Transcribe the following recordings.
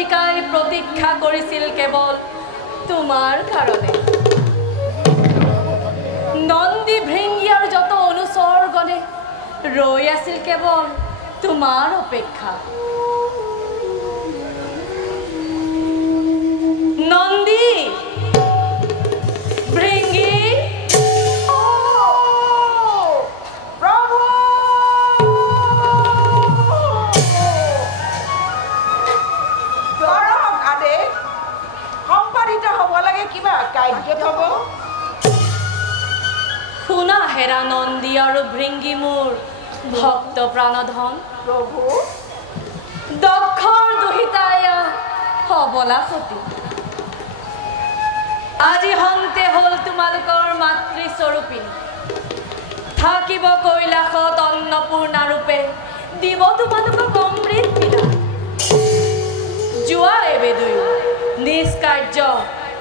বালিকাই প্ৰতীক্ষা কৰিছিল কেৱল তোমাৰ কাৰণে নন্দী ভৃঙ্গী আৰু যত অনুসৰ্গনে ৰৈ আছিল কেৱল তোমাৰ অপেক্ষা নন্দী ভৃঙ্গী শুনা হেৰা নন্দী আৰু ভৃঙ্গী মোৰ ভক্ত প্ৰাণধন প্ৰভু দক্ষৰ দুহিতায়া হবলা সতী আজি হন্তে হল তোমালোকৰ মাতৃ স্বৰূপিনী থাকিব কৈলাসত অন্নপূৰ্ণা ৰূপে দিব তোমালোকক অমৃত পিলা যোৱা এবে দুয়ো নিষ্কাৰ্য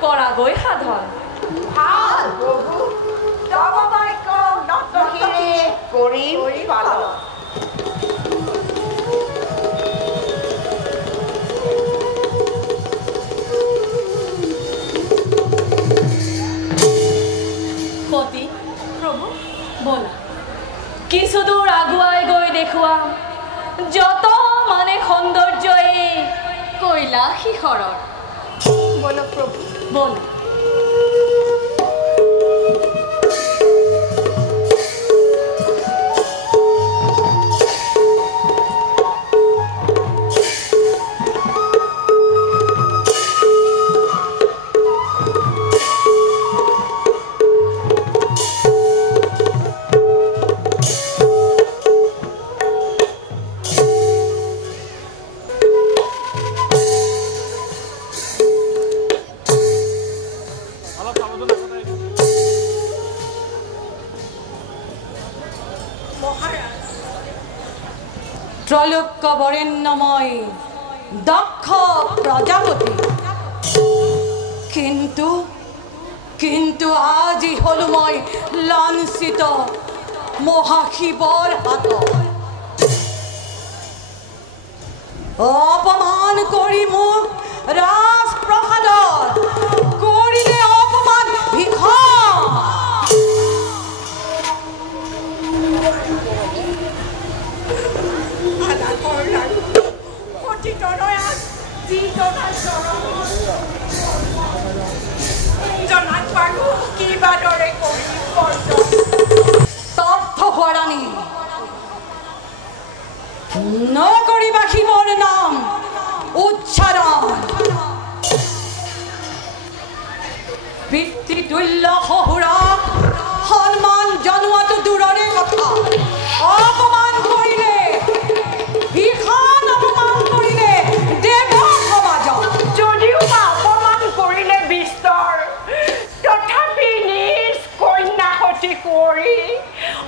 কৰাগৈ সাধন ভাল প্ৰভু তব বাক্য নতশিৰে কৰিম পালন সতী প্ৰভু বলা কিছু দূৰ আগুৱাই গৈ দেখুৱাম যত মানে সৌন্দৰ্য এই কৈলাস শিখৰৰ বলো প্ৰভু বলা ত্ৰৈলোক্য বৰেণ্যময় দক্ষ প্ৰজাপতি কিন্তু আজি হলো মই লাঞ্ছিত মহাশিৱৰ হাতত অপমান কৰি মোক ৰাজপ্ৰসাদত কৰিলে অপমান ভীষণ তথ্যৰাণী নকৰিবা শিৱৰ নাম উচ্চাৰণ পিতৃতুল্য শহুৰক সন্মান জনোৱাটো দূৰৰে কথা অপমান কৰিলে ভীষণ অপমান কৰিলে দেৱ সমাজত যদিও অপমান কৰিলে বিস্তৰ তথাপি নিজ কন্যা সতী কৰি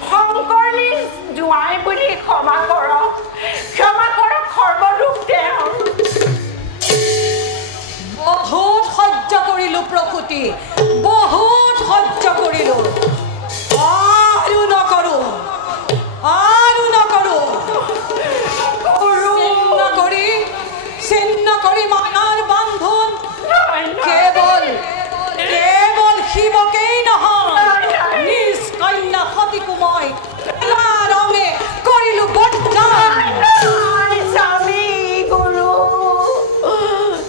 শংকৰ নিজ জোঁৱাই বুলি ক্ষমা কৰক সৰ্বদুখ তেওঁ বহুত সহ্য কৰিলো প্ৰকৃতি বহুত সহ্য কৰিলো আৰু নকৰো ছিন্ন কৰি মানাৰ বান্ধোন কেৱল শিৱকেই নহয় নিজ কন্যা সতীকো মই ৰঙে কৰিলো বদনাম স্বামী গুৰু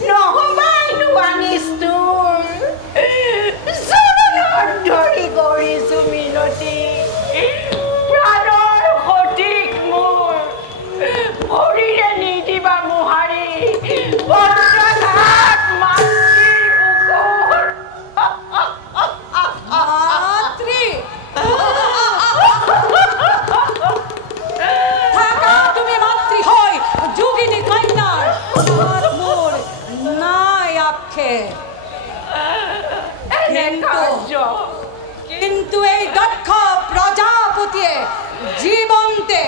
নহবাইনো আনিষ্টুৰ জননৰ ধৰি কৰিছো মিনতি প্ৰাণৰ সঠিক মোৰ ভৰিৰে নিদিবা মোহাৰি বজ্ৰঘাত মাতৃৰ বুকুৰ মাতৃ থাকা তুমি মাতৃ হয় যোগিনী কন্যাৰ মোৰ নাই আক্ষে কিন্তু এই দক্ষ প্ৰজাপতিয়ে জীৱন্তে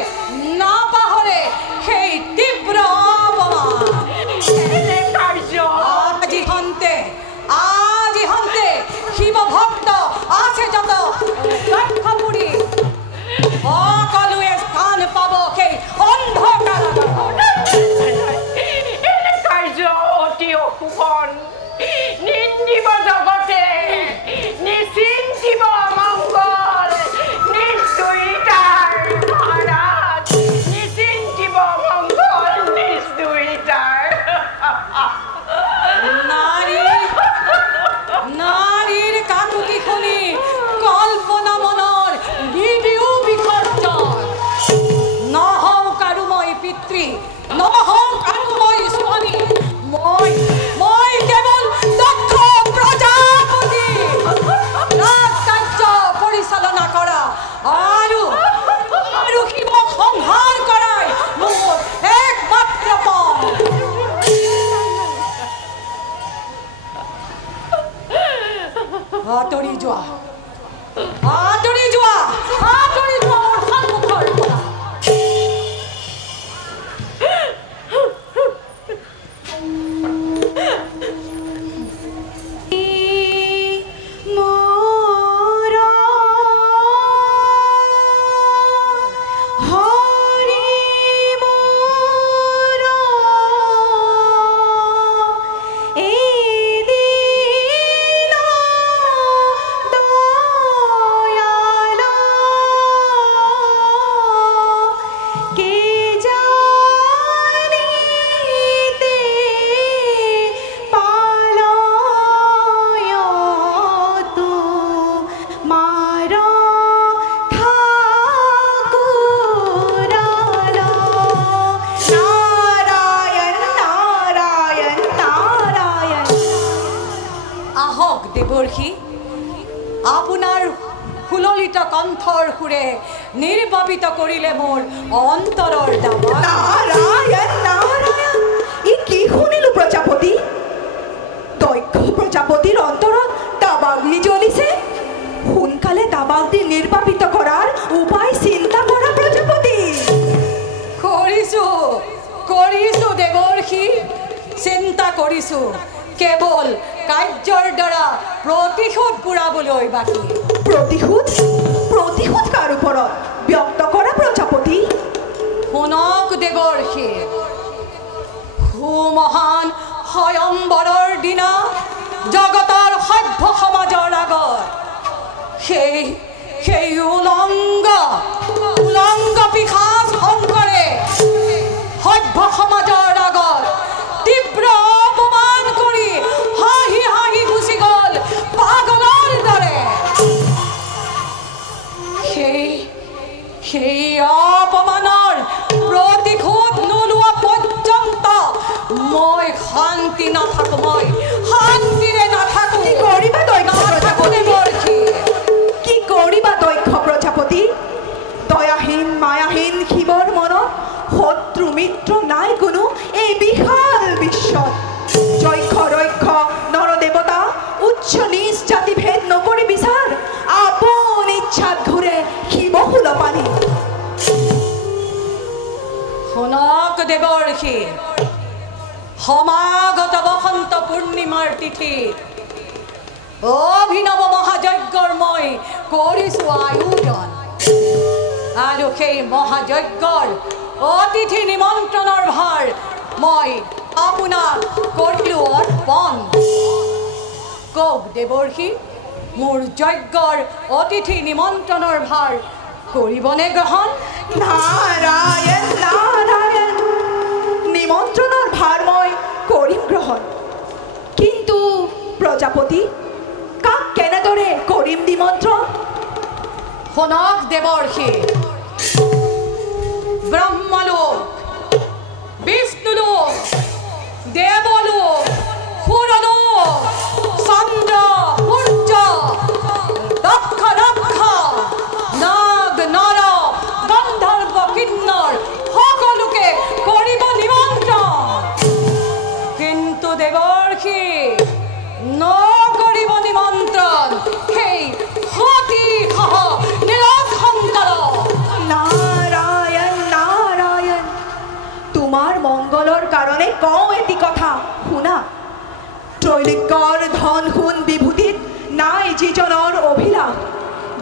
নাপাহৰে সেই তীব্ৰ অপমান আজি হন্তে শিৱ ভক্ত আছে যত দক্ষপুৰী সকলোৱে স্থান পাব সেই অন্ধকাৰ কাৰ্য কণ্ঠৰ সুৰে নিৰ্বাপিত কৰিলে মোৰ অন্তৰৰ দাবা। নাৰায়ণ নাৰায়ণ, ই কি শুনিলো প্ৰজাপতি? দক্ষ প্ৰজাপতিৰ অন্তৰত দাবাগ্নি জ্বলিছে। সোনকালে দাবাগ্নি নিৰ্বাপিত কৰাৰ উপায় চিন্তা কৰা প্ৰজাপতি। কৰিছো দেৱৰ্ষি, চিন্তা কৰিছো। কেৱল কাৰ্যৰ দ্বাৰা প্ৰতিশোধ পুৰাবলৈ বাকী। প্ৰতিশোধ কাৰ ওপৰত ব্যক্ত কৰা প্ৰজাপতি? শুনক দেৱৰ্ষি, সুমহান স্বয়ম্বৰৰ দিনা জগতৰ সভ্য সমাজৰ আগত সেই উলংগ পিশাচ শংকৰে সভ্য সমাজৰ আগত তীব্ৰ অপমান কৰি হাঁহি হাঁহি গুচি গ'ল পাগলৰ দৰে। সেই অপমানৰ প্ৰতিশোধ নোলোৱা পৰ্যন্ত মই শান্তিৰে নাথাকো। কি কৰিবা দক্ষ প্ৰজাপতি? দয়াহীন মায়াহীন শিৱৰ মনত শত্ৰু মিত্ৰ নাই কোনো এই বিশাল বিশ্বত। যক্ষ ৰক্ষ নৰদেৱতা উচ্চ নিজ জাতি ভেদ নকৰি বিচাৰ আপোন ইচ্ছাত ঘূৰে শিৱহুল পানী। শুনক দেৱৰ্ষি, সমাগত বসন্ত পূৰ্ণিমাৰ তিথি অভিনৱ মহাযজ্ঞৰ মই কৰিছো আয়োজন। আৰু সেই মহাযজ্ঞৰ অতিথি নিমন্ত্ৰণৰ ভাৰ মই আপোনাক কৰিলো অৰ্পণ। কওক দেৱৰ্ষি, মোৰ যজ্ঞৰ অতিথি নিমন্ত্ৰণৰ ভাৰ কৰিবনে গ্ৰহণ? নাৰায়ণ নাৰায়ণ, নিমন্ত্ৰণৰ ভাৰ মই কৰিম গ্ৰহণ। কিন্তু প্ৰজাপতি, কাক কেনেদৰে কৰিম নিমন্ত্ৰণ? শুনক দেৱৰ্ষি, ব্ৰহ্মলোক, বিষ্ণুলোক, দেৱলোক, সুৰলোক, চন্দ্ৰ সূৰ্য, দক্ষ নাগ নৰ গন্ধৰ্ব কিন্নৰ সকলোকে কৰিব নিমন্ত্ৰণ। কিন্তু দেৱৰ্ষি, নকৰিব নিমন্ত্ৰণ সেই সতীসহ নিৰশংকৰ। নাৰায়ণ নাৰায়ণ, তোমাৰ মংগলৰ কাৰণে কওঁ এটি কথা শুনা। ত্ৰৈলোক্যৰ ধন সোণ বিভূতিত নাই যিজনৰ অভিলাষ,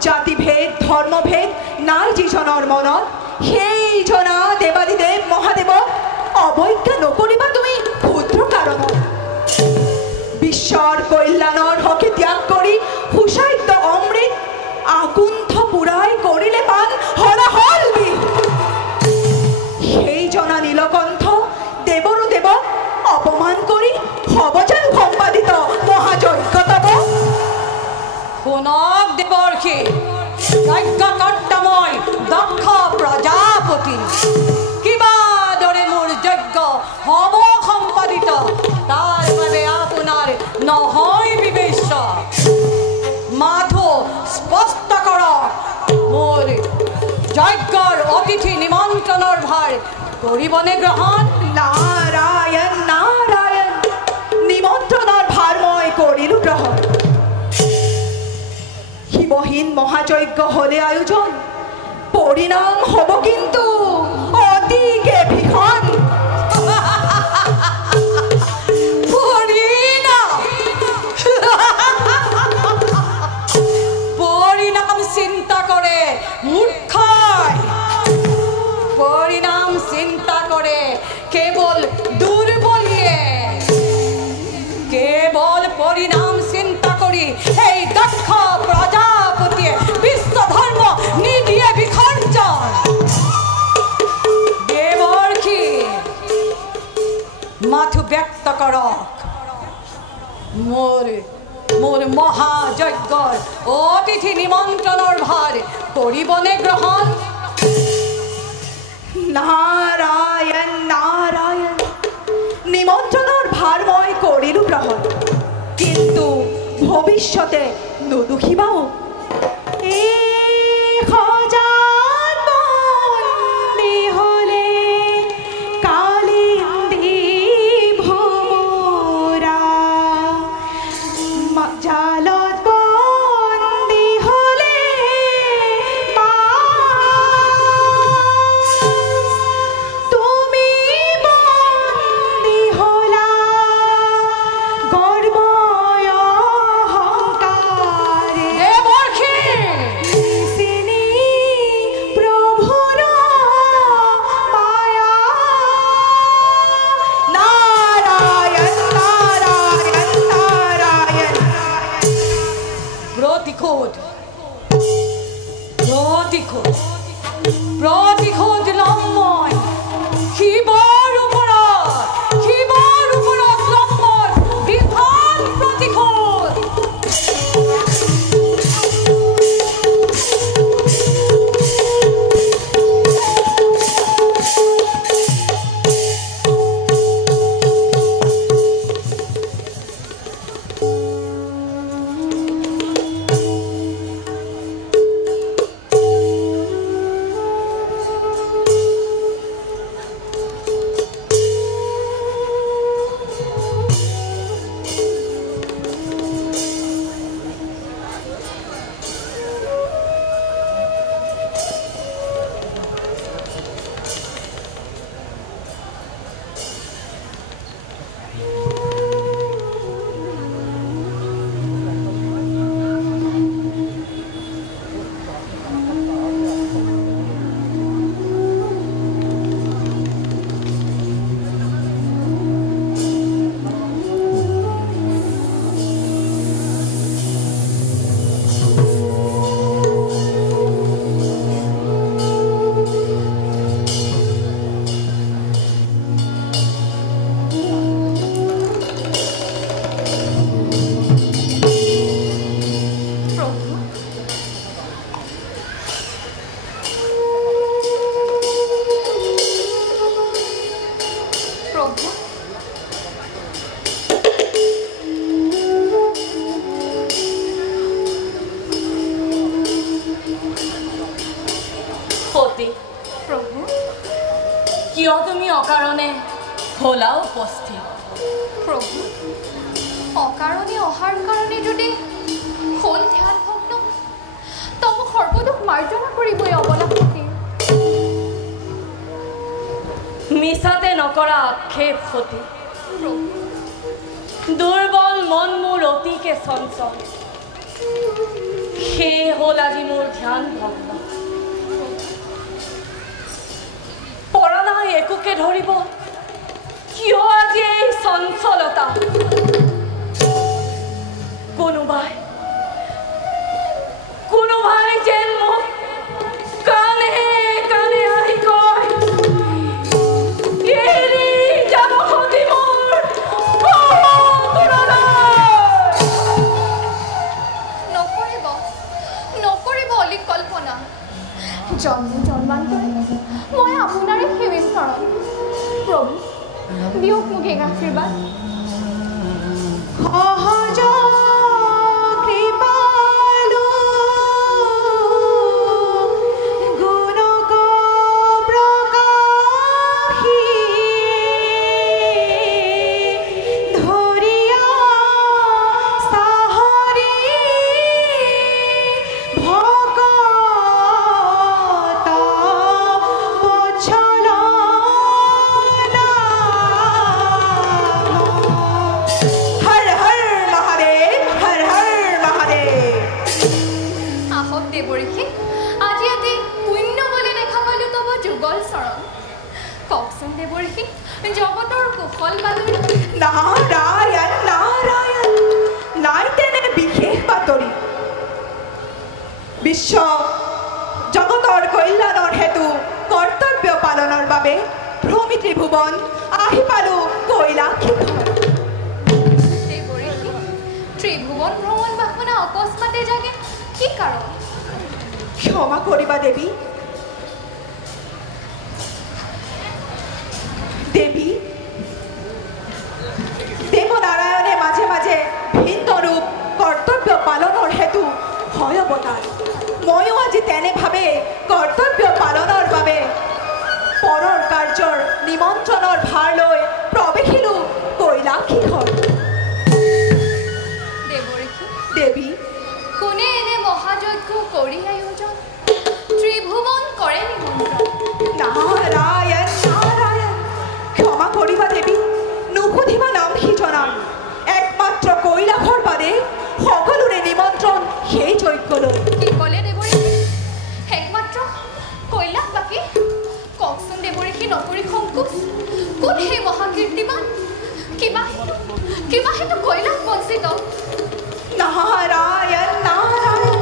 জাতিভেদ ধৰ্মভেদ নাই যিজনৰ মনত, সেইজনা দেৱাদিদেৱ মহাদেৱক অৱজ্ঞা নকৰিবা তুমি ক্ষুদ্ৰ কাৰণত। বিশ্বৰ কল্যাণৰ হকে ত্যাগ কৰি সুসাধ্য অমৃত আকুণ্ঠ পুৰাই কৰিলে পান হৰাহল বিষ। সেই জনা নীলকণ্ঠ দেৱৰো দেৱক অপমান কৰি হব যেন সম্পাদিত মহাযজ্ঞ তব। শুনক দেৱৰ্ষি, যজ্ঞকৰ্তা মই দক্ষ প্ৰজাপতি। কিবা দৰে মোৰ যজ্ঞ হব সম্পাদিত, তাৰ বাবে আপোনাৰ নহয় বিবেচ্য। মাথো স্পষ্ট কৰক, মোৰ যজ্ঞৰ অতিথি নিমন্ত্ৰণৰ ভাৰ কৰিবনে গ্ৰহণ? নাৰায়ণ নাৰায়ণ, নিমন্ত্ৰণৰ ভাৰ মই কৰিলো গ্ৰহণ। শিৱহীন মহাযজ্ঞ হলে আয়োজন, পৰিণাম হব কিন্তু অতিকে ভীষণ। পৰিণাম চিন্তা কৰে মূৰ্খাই, পৰিণাম চিন্তা কৰে কেৱল দুৰ্বলীয়ে। কেৱল পৰিণাম চিন্তা কৰি এই দক্ষ প্ৰজাপতিয়ে বিশ্ব ধৰ্ম নিদিয়ে বিসৰ্জন। দেৱৰ্ষি, মাথো ব্যক্ত কৰক, মোৰ মহাযজ্ঞৰ অতিথি নিমন্ত্ৰণৰ ভাৰ কৰিবনে গ্ৰহণ? নাৰায়ণ নাৰায়ণ, নিমন্ত্ৰণৰ ভাৰ মই কৰিলো গ্ৰহণ। কিন্তু ভৱিষ্যতে নুদুখিবা মোক, এই প্ৰভু সতী প্ৰভু কিয় তুমি অকাৰণে হলা উপস্থিত প্ৰভু অকাৰণে অহাৰ কাৰণে যদি হ'ল ধ্যান ভগ্ন তব সৰ্বদুখ মাৰ্জনা কৰিবই অবলাপতি মিছাতে নকৰা আক্ষেপ সতী দুৰ্বল মন মোৰ অতিকে চঞ্চল সেয়ে হ'ল আজি মোৰ ধ্যান ভগ্ন পৰা নাই একোকে ধৰিব কিয় আজি এই চঞ্চলতা কোনোবাই যেন মোক কানে কানে আহি কয় এৰি যাব সতী মোৰ নকৰিব অলিক কল্পনা জন্ম জন্মান্তৰে মই আপোনাৰে সেৱিম চৰণ প্ৰভু দিয়ক মোক এক আশীৰ্বাদ সহজ কৃপালু গুণক প্ৰকাশী ধৰিয়া সাহৰি ভকত বৎসল দেৱৰীষি আজি এটি পুণ্য বলে দেখা পালো তব যুগল চৰণ কওকচোন দেৱৰীষি জগতৰ কুশল বাতৰি নাৰায়ণ নাৰায়ণ নাই তেনে বিশেষ বাতৰি বিশ্ব জগতৰ কল্যাণৰ হেতু কৰ্তব্য পালনৰ বাবে ভ্ৰমি ত্ৰিভুৱন আহি পালো কৈলাসী দেৱৰীষি ত্ৰিভুৱন ভ্ৰমণ বাসনা অকস্মাতে জাগে কি কাৰণ ক্ষমা কৰিবা দেৱী দেৱী দেৱনাৰায়ণে মাজে মাজে ভিন্ন ৰূপ কৰ্তব্য পালনৰ হেতু হয় অৱতাৰ ময়ো আজি তেনেভাৱে কৰ্তব্য পালনৰ বাবে পৰৰ কাৰ্যৰ নিমন্ত্ৰণৰ ভাৰ লৈ প্ৰৱেশিলো কৈলাসী ঘৰ দেৱৰীষি দেৱী কোনে এনে মহাযজ্ঞ কৰি আয়োজন ত্ৰিভুৱন কৰে নিমন্ত্ৰণ নাৰায়ণ নাৰায়ণ ক্ষমা কৰিবা দেৱী নুসুধিবা নাম সিজনাৰ একমাত্ৰ কৈলাসৰ বাদে সকলোৰে নিমন্ত্ৰণ সেই যজ্ঞলৈ কি ক'লে দেৱৰীষি একমাত্ৰ কৈলাস বাকী কওকচোন দেৱৰীষি নকৰি সংকোচ কোন সেই মহাকীৰ্তিমান কিবা হেতু কৈলাস বঞ্চিত নাৰায়ণ নাৰায়ণ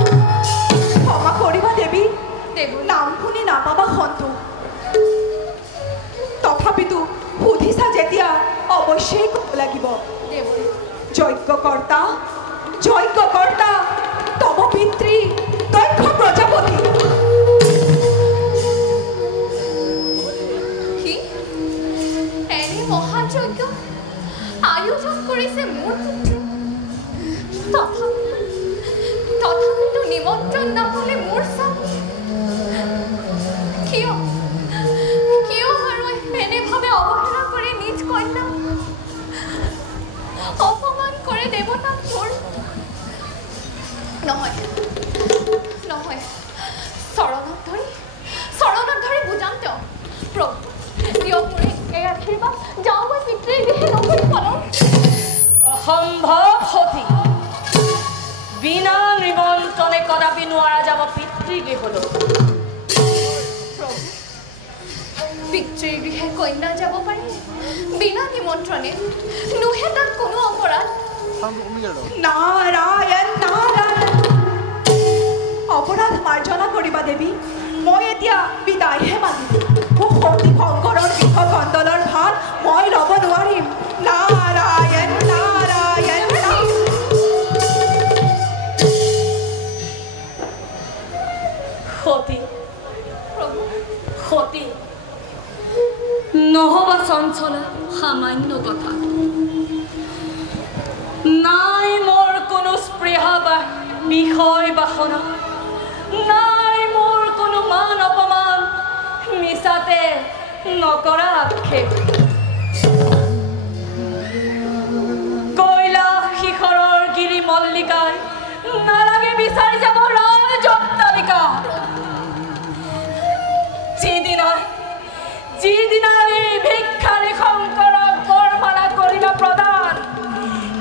ক্ষমা কৰিবা দেৱী দেৱৰী নাম শুনি নাপাবা সন্তোষ তথাপিতো সুধিছা যেতিয়া অৱশ্যেই ক'ব লাগিব দেৱৰী যজ্ঞকৰ্তা তব পিতৃ দক্ষ প্ৰজাপতি কি এনে মহাযজ্ঞ আয়োজন কৰিছে মোৰ পুত্ৰী তথাপিতো নিমন্ত্ৰণ নাপালে মোৰ স্বামী কিয় বাৰু এনেভাৱে অৱহেলা কৰি নিজ কন্যা অপমান কৰে দেৱতাক মোৰ নহয় চৰণত ধৰি বুজাম তেওঁ প্ৰভু দিয়ক মোৰ এই আশীৰ্বাদ যাওঁ মই পিতৃৰ গৃহে নকৰি পালন অসম্ভৱ সতী বিনা নিমন্ত্ৰণে কদাপি নোৱাৰা যাব পিতৃগৃহলৈ প্ৰভু পিতৃৰ গৃহে কন্যা যাব পাৰে বিনা নিমন্ত্ৰণে নোহে তাত কোনো অপৰাধ নাৰায়ণ নাৰায়ণ অপৰাধ মাৰ্জনা কৰিবা দেৱী মই এতিয়া বিদায়হে মাগিলোঁ মোক সতী শংকৰৰ গৃহকন্দলৰ ভাত মই ল'ব নোৱাৰিম নাৰায়ণ নাৰায়ণ সতী নহবা চঞ্চলা সামান্য কথা নাই মোৰ কোনো স্পৃহা বা বিষয় বাসনা নাই মোৰ কোনো মান অপমান মিছাতে নকৰা আক্ষেপ কৈলাশ শিখৰৰ গিৰি মল্লিকাই নালাগে বিচাৰি যাব ৰাজ অট্টালিকা যিদিনাই ভিক্ষাৰী শংকৰক বৰমালা কৰিলা প্ৰদান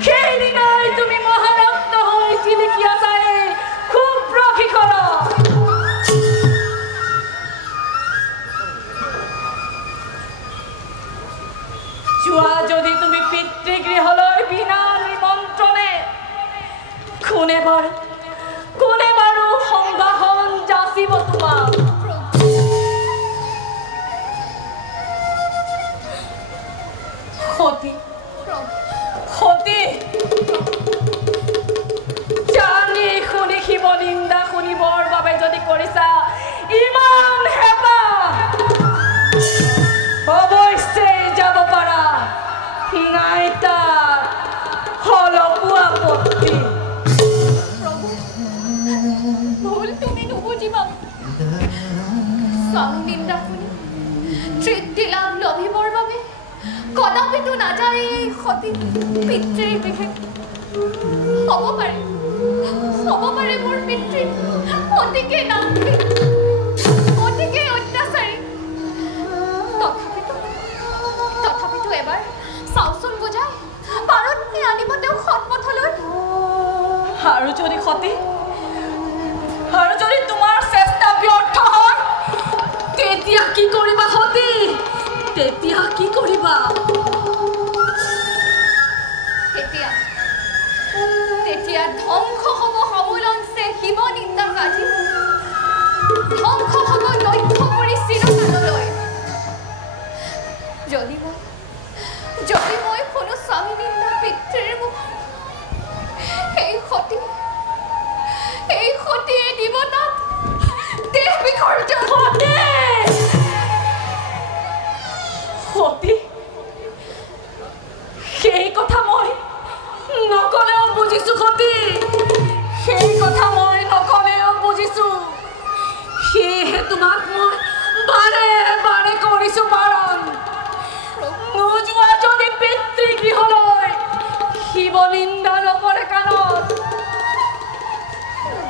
সেইদিনাই তুমি মহাৰত্ন হৈ জিলিকি আছা এই শুভ্ৰ শিখৰত যোৱা যদি তুমি পিতৃগৃহলৈ বিনা নিমন্ত্ৰণে কোনে বাৰু সম্ভাষণ যাচিব তোমাক সতী জানি শুনি শিৱ নিন্দা শুনিবৰ বাবে যদি কৰিছা ইমান হেঁপাহ অৱশ্যে যাব পাৰা নাই তাত অলপো আপত্তি ভুল তুমি নুবুজিবা স্বামী নিন্দা শুনি তৃপ্তি লাভ লভিবৰ বাবে কদাপিতো নাযায় এই সতী পিতৃৰ বিশেষ হ'ব পাৰে মোৰ পিতৃ অতিকে নামী অতিকে অত্যাচাৰী তথাপিতো এবাৰ চাওচোন বুজাই পাৰত আনিব তেওঁ সৎপথলৈ আৰু যদি সতী আৰু যদি তোমাৰ চেষ্টা ব্যৰ্থ হয় তেতিয়া কি কৰিবা সতী তেতিয়া কি কৰিবা তেতিয়া ধ্বংস হ'ব সমূলঞ্চে শিৱ নিন্দা কাজি ধ্বংস হ'ব লক্ষ্য কৰি চিৰকাললৈ যদি মই কোনো স্বামী নিন্দা পিতৃৰ মুখ এই সতীয়ে দিব তাত দেহ বিসৰ্জন সতী সেই কথা মই নকলেও বুজিছো সতী সেই কথা মই নকলেও বুজিছো সেয়েহে তোমাক মই বাৰে বাৰে কৰিছো বাৰণ নোযোৱা যদি পিতৃগৃহলৈ শিৱ নিন্দা নকৰে কাণত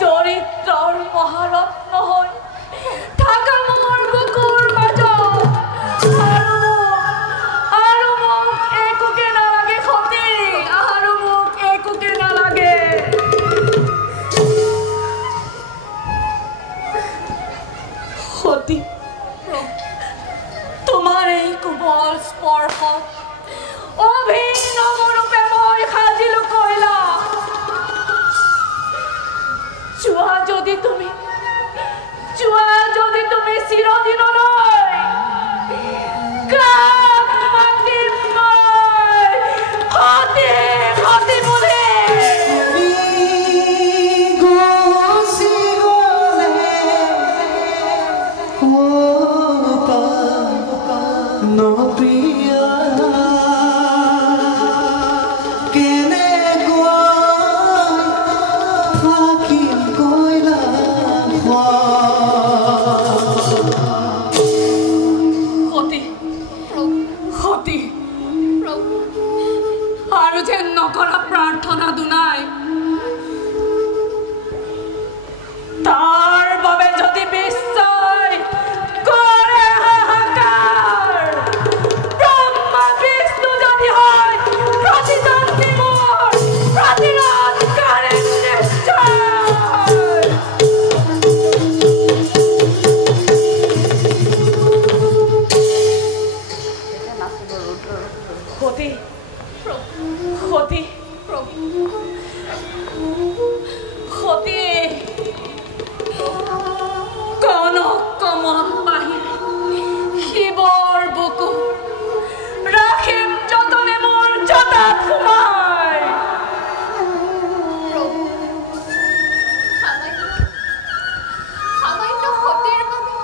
দৰিদ্ৰৰ মহাৰত্ন হৈ থাকা মোৰ বুকুৰ মাজত আৰু মোক একোকে নালাগে সতী আৰু মোক একোকে নালাগে সতী তোমাৰ এই কোমল স্পৰ্শত অভিনৱৰূপে মই সাজিলো কৈলাশ যোৱা যদি তুমি চিৰদিনলৈ কাক মাতিম মই সতী বুলি আৰু যেন নকৰা প্ৰাৰ্থনা দুনাই তাৰ বাবে যদি বিশ্বই কৰে হাহাকাৰ ব্ৰহ্মা বিষ্ণু যদি হয় প্ৰতিদ্বন্দ্বী মোৰ প্ৰতিৰোধ কৰে নিশ্চয় সতী কনক কমল পাহি শিৱৰ বুকু ৰাখিম যতনে মোৰ জতাত সোমাই সামান্য সতীৰ বাবে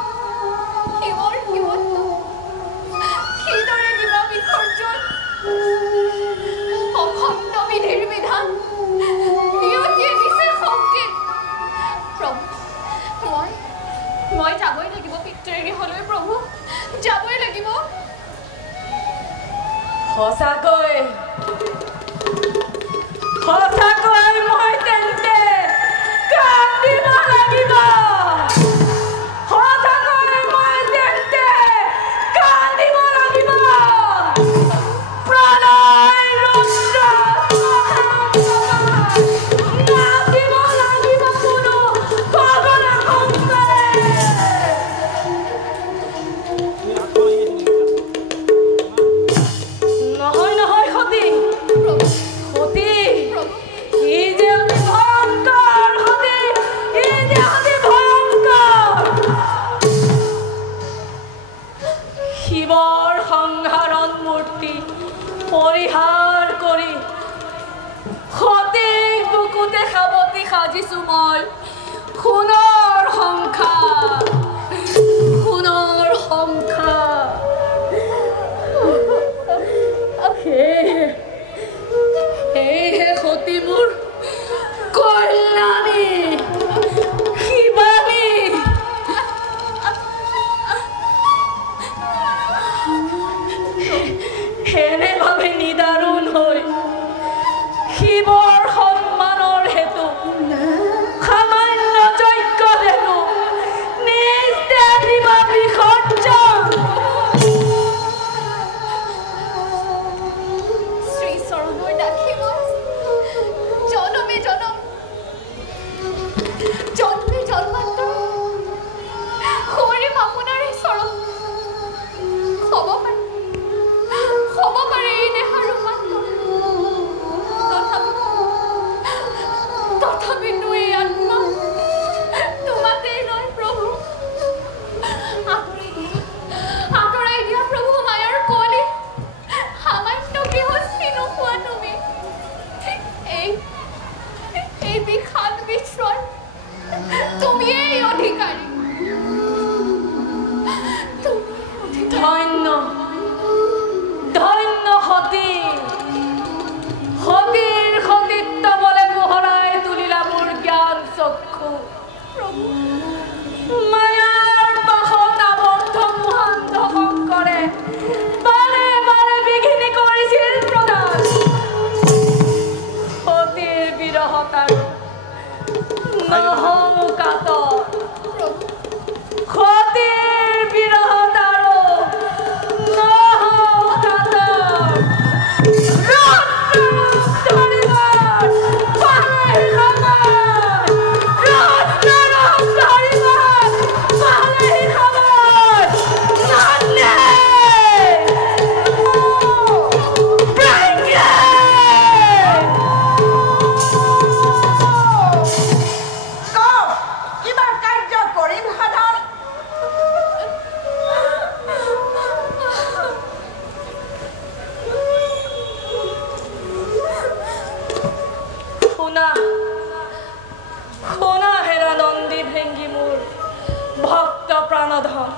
শিৱৰ শিৱত্ব কিদৰে দিবা বিসৰ্জন সঁচাকৈ সঁচাকৈ মই তেন্তে কান্দিব লাগিব সঁচাকৈ মই তেন্তে কান্দিব লাগিব প্ৰণয় ৰুদ্ৰ নাচিব লাগিব কোনো গগনা সংসাৰে নহয় নহয় সতী সতী ই যে অতি ভয়ংকৰ সতী ই যে অতি ভয়ংকৰ শিৱৰ সংহাৰণ মূৰ্তি পৰিহাৰ কৰি সতীক বুকুতে সাৱটি সাজিছো মই সোণৰ সংখ্যা সোণৰ সংখ্যা সেয়েহে সতী মোৰ কল্যাণী শিৱানী এনেভাৱে নিদাৰুণ হৈ শিৱৰ সন্মানৰ হেতু সামান্য যজ্ঞ হেতু নিজ দেহ বিসৰ্জন শ্ৰী চৰণৰ দাসী মই জনমে জনম জন্মে জন্মান্তৰ কৰিম আপোনাৰে চৰণ হ'ব পাৰে এই দেহৰ ৰূপান্তৰ তথাপিতো এই আত্মা তোমাতেই লয় প্ৰভু আঁতৰাই দিয়া প্ৰভু মায়াৰ কোঁৱলী সামান্য গৃহস্থী নোহোৱা তুমি এই বিশাল বিশ্বৰ তুমিয়েই অধিকাৰী ধন্য ধন্য সতী সতীৰ সতীত্ব বলে মোহৰাই তুলিলা মোৰ জ্ঞান চক্ষু মায়াৰ পাশত আবদ্ধ মোহান্ধ শংকৰে বাৰে বাৰে বিঘিনি কৰিছিল প্ৰদান সতীৰ বিৰহত আৰু নহওঁ কাতৰ সতীৰ বিৰহত আৰু নহওঁ কাতৰ কিবা কাৰ্য কৰিম সাধন শুনা শুনা হেৰা নন্দী ভেংগী মোৰ ভক্ত প্ৰাণধন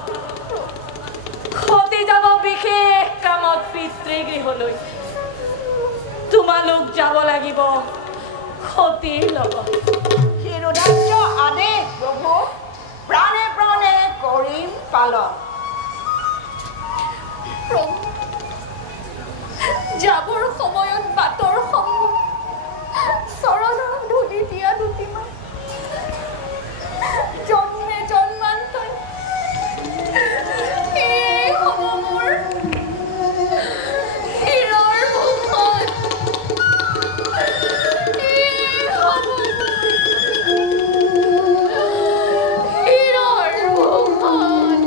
সতী যাব বিশেষ কামত পিতৃগৃহলৈ তোমালোক যাব লাগিব সতীৰ লগত শিৰোধাৰ্য আদেশ প্ৰভু প্ৰাণে প্ৰাণে কৰিম পালন প্ৰভু যাবৰ সময়ত বাটৰ সন্মুখ চৰণৰ ধূলি দিয়া দুটিমান জন্মে জন্মান্তৰ এই হ'ব মোৰ শিৰৰ ভূষণ এই হ'ব শিৰৰ ভূষণ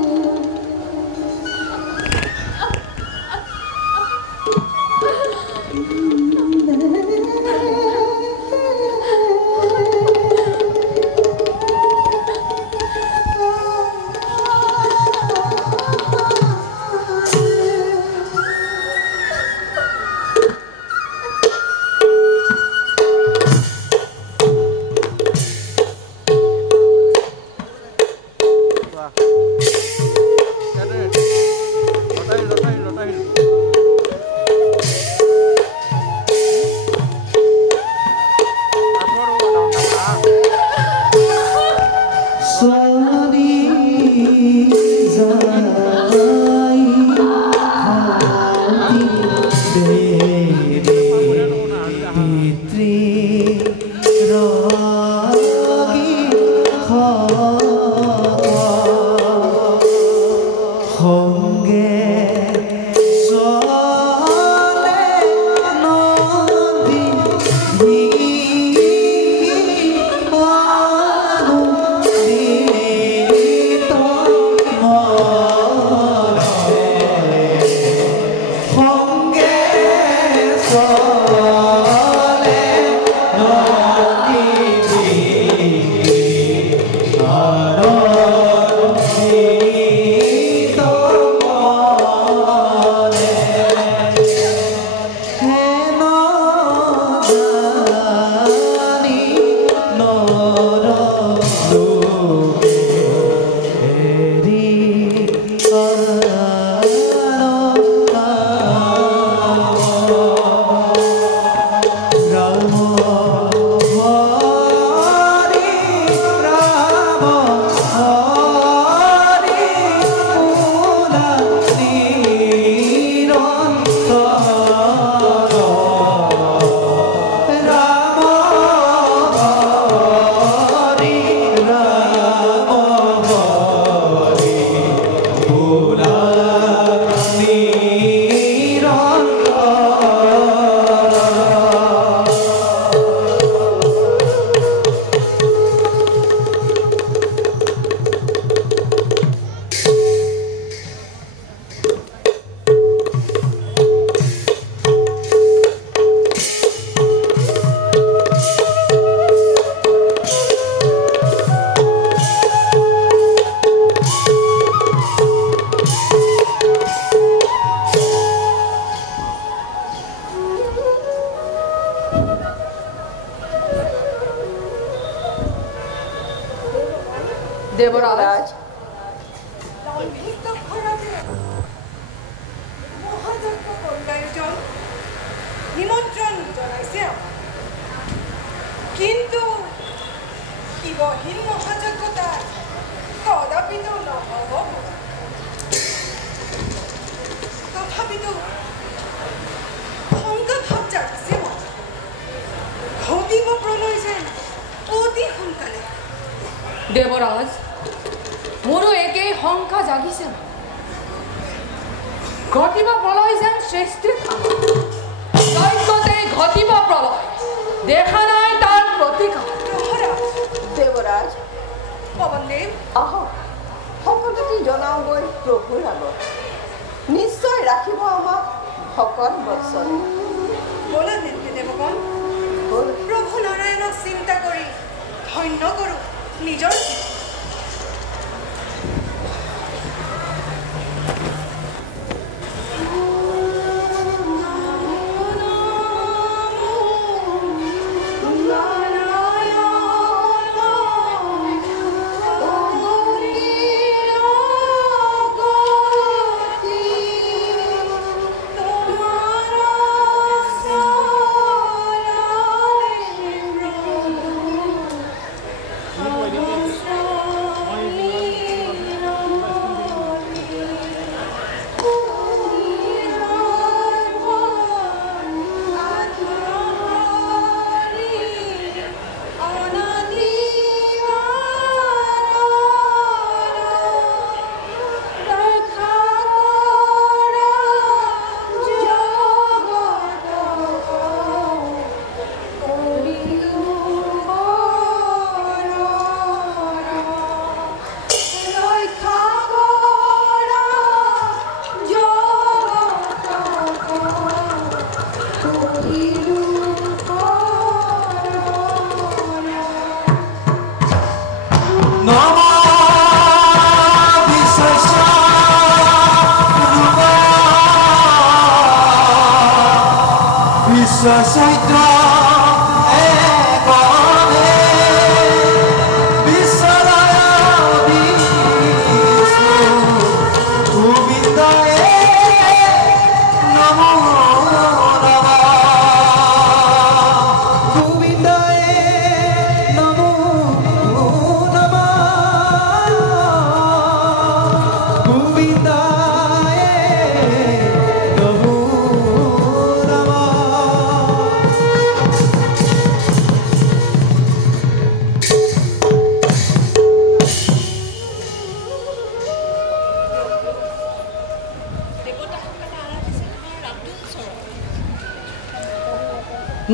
দেবৰাজ নিমন্ত্ৰণ জানাইছে কিন্তু শিৱহীন মহাযজ্ঞতা কদাপিতো নহ'ব তথাপিতো সংঘাত জাগিছে ঘটিব প্ৰলয় যেন অতি সোনকালে দেবৰাজ মোৰো একেই শংকা জাগিছে ঘটিব প্ৰলয় যেন সৃষ্টিত যজ্ঞতেই ঘটিব প্ৰলয় দেখা নাই তাৰ প্ৰতিকাৰ দেৱৰাজ পৱনদেৱ আহক সকলোটি জনাওগৈ প্ৰভুৰ আগত নিশ্চয় ৰাখিব আমাক ভকত বৎসল ব'লা নেকি দেৱগণ প্ৰভু নাৰায়ণক চিন্তা কৰি ধন্য কৰোঁ নিজৰ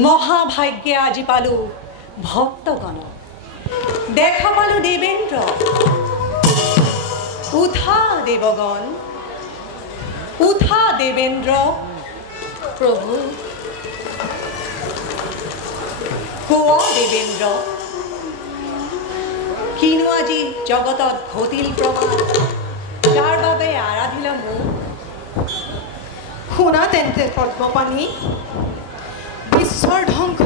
মহাভাগ্যে আজি পালো ভক্তগণ দেখা পালো দেবেন্দ্ৰ উঠা দেবগণ উঠা দেবেন্দ্ৰ প্ৰভু কোৱা দেৱেন্দ্ৰ, কিনো আজি জগতত ঘটিল প্ৰমাণ, যাৰ বাবে আৰাধিলা মোক। শুনা তেন্তে পদ্মপাণি, বিশ্বৰ ধ্বংস,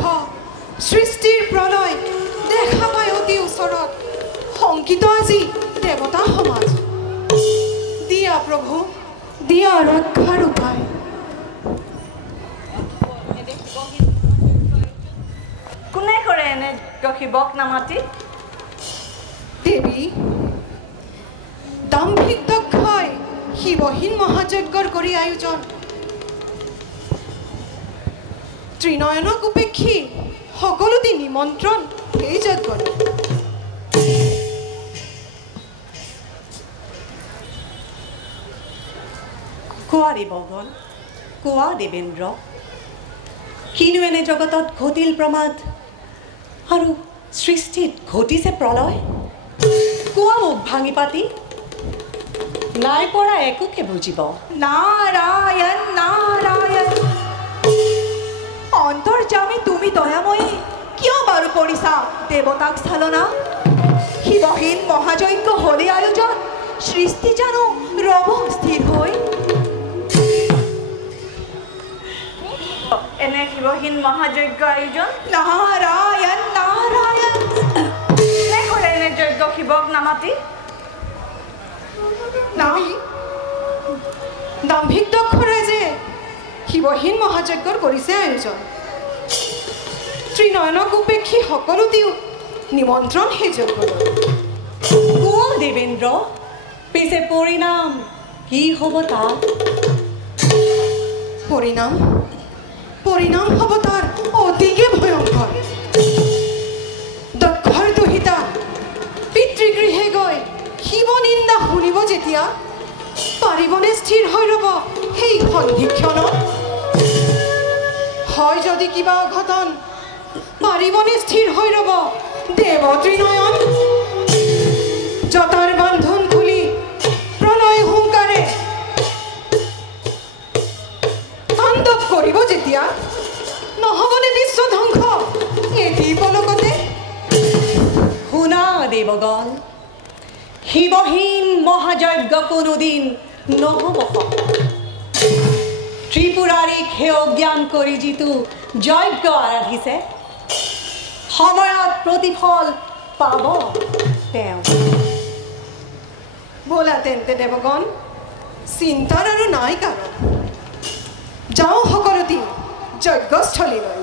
সৃষ্টিৰ প্ৰলয় দেখা পাই অতি ওচৰত শংকিত আজি দেৱতা সমাজ। দিয়া প্ৰভু, দিয়া ৰক্ষাৰ উপায়। কোনে কৰে এনে শিৱক নামাতি? দেৱী, দাম্ভিক দক্ষই শিৱহীন মহাযজ্ঞৰ কৰি আয়োজন। ত্ৰিনয়নক উপেক্ষী সকলোতে নিমন্ত্ৰণ সেই যজ্ঞত। কোৱা দেৱগণ, কোৱা দেৱেন্দ্ৰ, কিনো এনে জগতত ঘটিল প্ৰমাদ আৰু সৃষ্টিত ঘটিছে প্ৰলয়? কোৱা মোক ভাঙি পাতি, নাই পৰা একোকে বুজিব। নাৰায়ণ নাৰায়ণ, অন্তৰ্যামী তুমি দয়াময়ী, কিয় বাৰু কৰিছা দেৱতাক চালনা? শিৱহীন মহাযজ্ঞ হলে আয়োজন, সৃষ্টি জানো ৰব স্থিৰ হৈ। এনে শিৱহীন মহাযজ্ঞ আয়োজন? নাৰায়ণ নাৰায়ণ, কোনে কৰে এনে যজ্ঞ শিৱক নামাতি? দাম্ভিক দক্ষৰে যে শিৱহীন মহাযজ্ঞৰ কৰিছে আয়োজন। ত্ৰিনয়নক উপেক্ষী সকলোতেও নিমন্ত্ৰণ সেই যজ্ঞলৈ। কোৱা দেৱেন্দ্ৰ, পিছে পৰিণাম কি হ'ব তাত? পৰিণাম হ'ব তাৰ অতিকে ভয়ংকৰ। দক্ষৰ দুহিতা পিতৃগৃহে গৈ শিৱ নিন্দা শুনিব যেতিয়া, পাৰিবনে স্থিৰ হৈ ৰ'ব সেই সন্ধিক্ষণত? হয় যদি কিবা অঘটন, পাৰিবনে স্থিৰ হৈ ৰ'ব দেৱ ত্ৰিনয়ন? জটাৰ বান্ধন খুলি প্ৰলয় হুংকাৰে তাণ্ডৱ কৰিব যেতিয়া, নহ'বনে বিশ্ব ধ্বংস এটি পলকতে? শুনা দেৱগণ, শিৱহীন মহাযজ্ঞ কোনোদিন নহ'ব। ত্ৰিপুৰাৰীক সেৱ জ্ঞান কৰি যিটো যজ্ঞ আৰাধিছে, সময়ত প্ৰতিফল পাব তেওঁ। ব'লা তেন্তে দেৱগণ, চিন্তাৰ আৰু নাই কাৰণ। যাওঁ সকলোটি যজ্ঞস্থলীলৈ,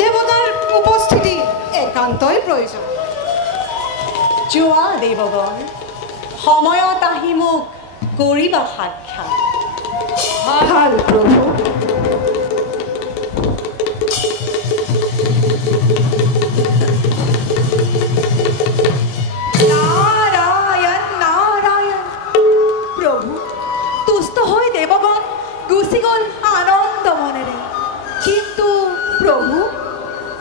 দেৱতাৰ উপস্থিতি একান্তই প্ৰয়োজন। যোৱা দেৱগণ, সময়ত আহি মোক কৰিবা সাক্ষাৎ। ভাল প্ৰভু। নাৰায়ণ নাৰায়ণ, প্ৰভু তুষ্ট হৈ দেৱগণ গুচি গ'ল আনন্দ মনেৰে। কিন্তু প্ৰভু,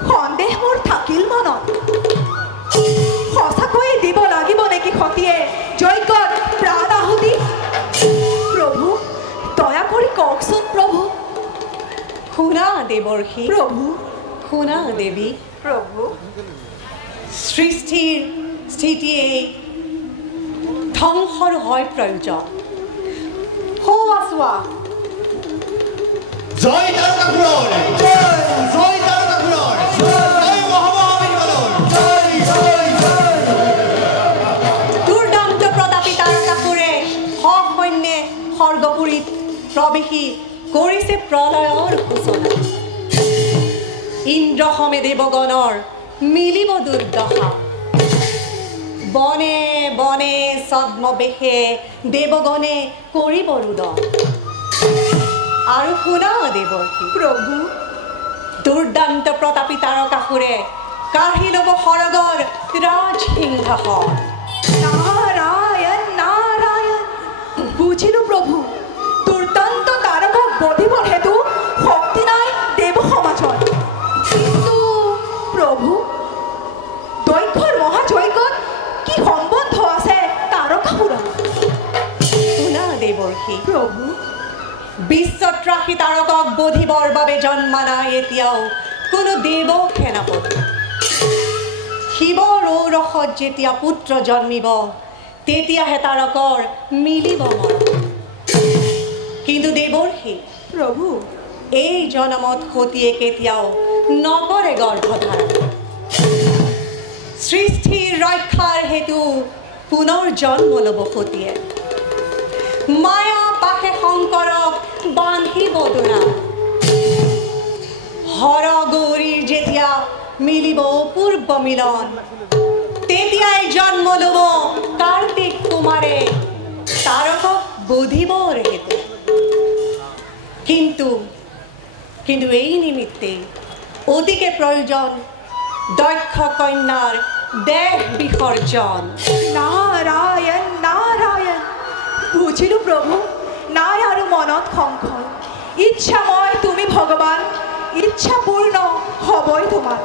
সন্দেহ মোৰ থাকিল মনত, সঁচাকৈয়ে দিব লাগিব নেকি সতীয়ে যজ্ঞত প্ৰাণ আহুতি? প্ৰভু দয়া কৰি কওকচোন প্ৰভু। শুনা দেৱৰ্ষি, প্ৰভু শুনা দেৱী, প্ৰভু সৃষ্টিৰ স্থিতিয়ে ধ্বংসৰ হয় প্ৰয়োজন। হোৱা চোৱা, জয় তাৰকাসুৰৰ, জয় তাৰকাসুৰৰ, জয় মহামহাবীৰৰ, জয় জয় জয়। দুৰ্দান্ত প্ৰতাপী তাৰকাসুৰে সসৈন্যে স্বৰ্গপুৰীত প্ৰৱেশী কৰিছে প্ৰলয়ৰ সূচনা। ইন্দ্ৰ সমেত দেৱগণৰ মিলিব দুৰ্দশা। বনে বনে ছদ্মবেশে দেৱগণে কৰিব ৰুদন। আৰু শুনা দেৱৰ্ষি, প্ৰভু দুৰ্দান্ত প্ৰতাপী তাৰকাসুৰে কাঢ়ি ল'ব সৰগৰ ৰাজসিংহাসন। নাৰায়ণ নাৰায়ণ, বুজিলো প্ৰভু। দুৰ্দান্ত তাৰকক বধিবৰ হেতু শক্তি নাই দেৱ সমাজত। কিন্তু প্ৰভু, দক্ষৰ মহাযজ্ঞত কি সম্বন্ধ আছে তাৰকাসুৰৰ? শুনা দেৱৰ্ষি, প্ৰভু বিশ্বত ৰাশি তাৰকক বধিবৰ বাবে জন্মা নাই এতিয়াও কোনো দেৱ সেনাপতি। শিৱৰ ঔৰসত যেতিয়া পুত্ৰ জন্মিব তেতিয়াহে তাৰকৰ মিলিব মৰম। কিন্তু দেৱৰ্ষি প্ৰভু এই জনমত সতীয়ে কেতিয়াও নকৰে গৰ্ভধাৰণ। সৃষ্টিৰ ৰক্ষাৰ হেতু পুনৰ জন্ম ল'ব সতীয়ে। মায়া পাশে শংকৰক বান্ধিব দোনা। হৰ গৌৰীৰ যেতিয়া মিলিব অপূৰ্ব মিলন তেতিয়াই জন্ম ল'ব কাৰ্তিক কুমাৰে তাৰকক বুধিবৰ হেতু। কিন্তু এই নিমিত্তে অতিকে প্ৰয়োজন দক্ষ কন্যাৰ দেহ বিসৰ্জন। নাৰায়ণ নাৰায়ণ বুজিলোঁ প্ৰভু, নাই আৰু মনত সংশয়। ইচ্ছাময় তুমি ভগৱান, ইচ্ছা পূৰ্ণ হ'বই তোমাৰ।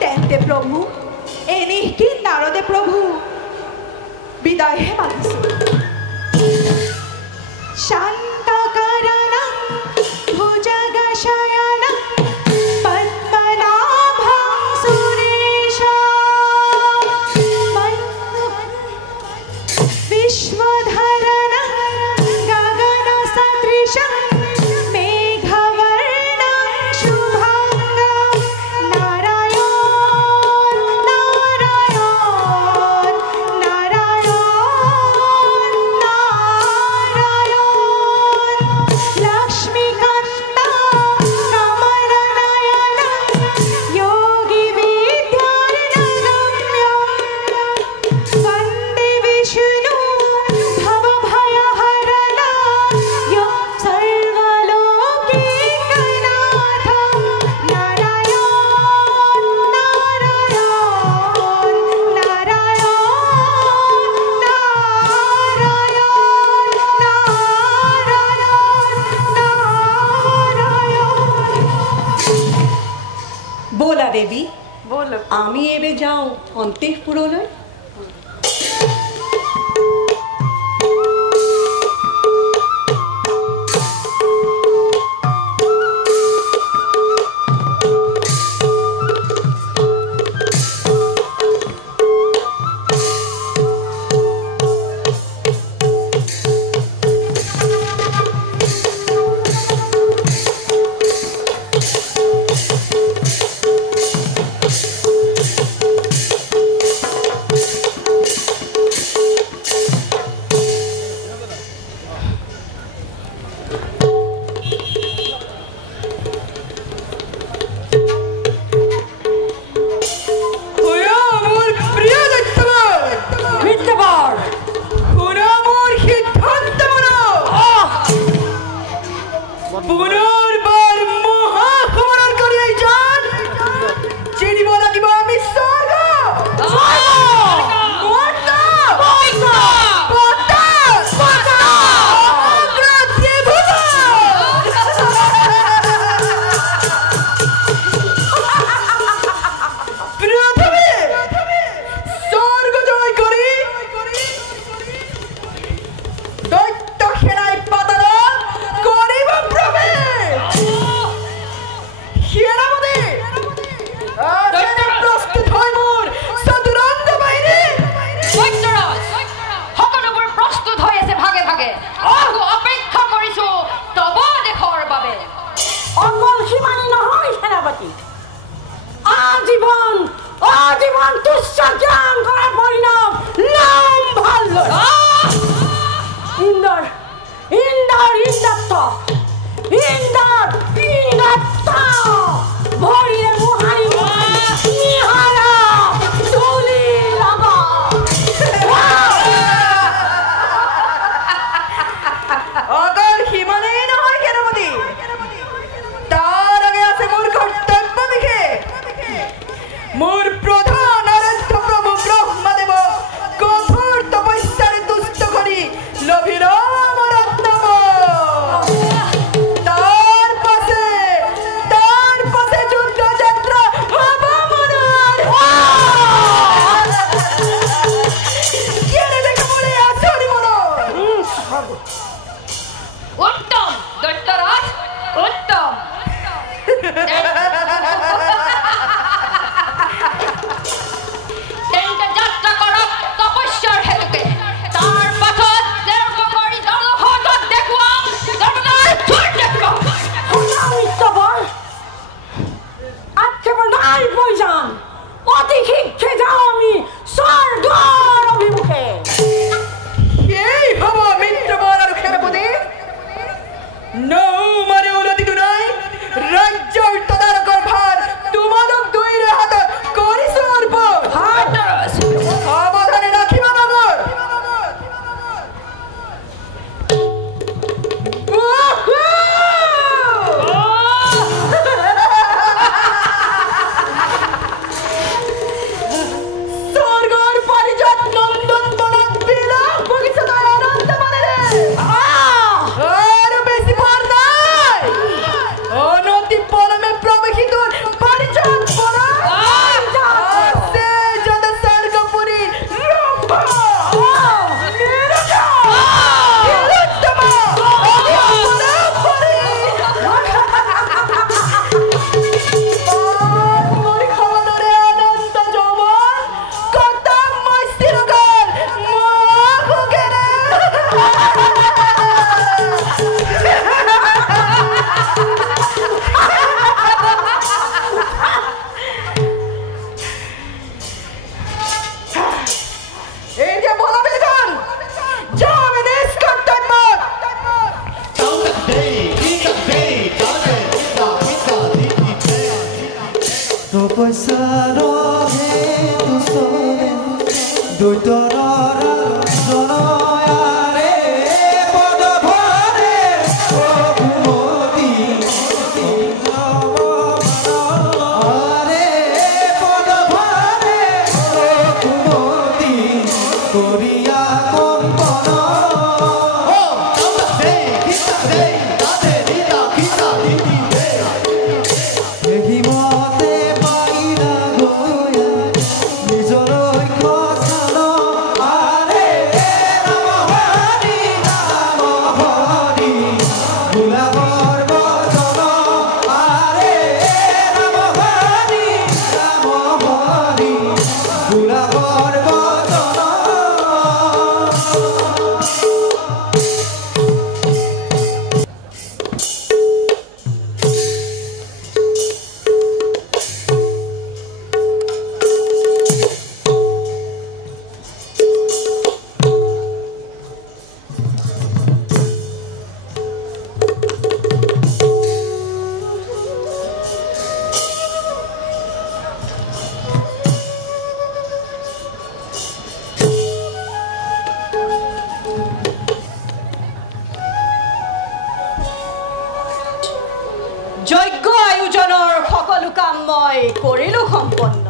তেন্তে প্ৰভু এই নিষ্কিন নাৰদে প্ৰভু বিদায়হে মাগিছোঁ। শান্তকৰণং ভুজগশয়নং পদ্মনাভং সুৰেশম विश्वधरणं गगनसदृशं मेघवर्णं शुभांगं नारायण नारायण नारायण नारायण लक्ष्मीकान्तं कमलनयनं योगिविद्यार्णगम्यं वन्दे विष्णु भवभयहरणं यं सर्वलोकैकनाथं नारायण नारायण नारायण नारायण। ব'লা দেৱী বল আমি এবে যাওঁ অন্তঃপুৰলৈ। কৈছাৰহে তুচৰে দুইতৰৰ জনয়াৰে পদভৰে ঘুমতি আৰে পদভৰে ঘুমতি কৰিয়া কম্পন যজ্ঞ আয়োজনৰ সকলো কাম মই কৰিলো সম্পন্ন।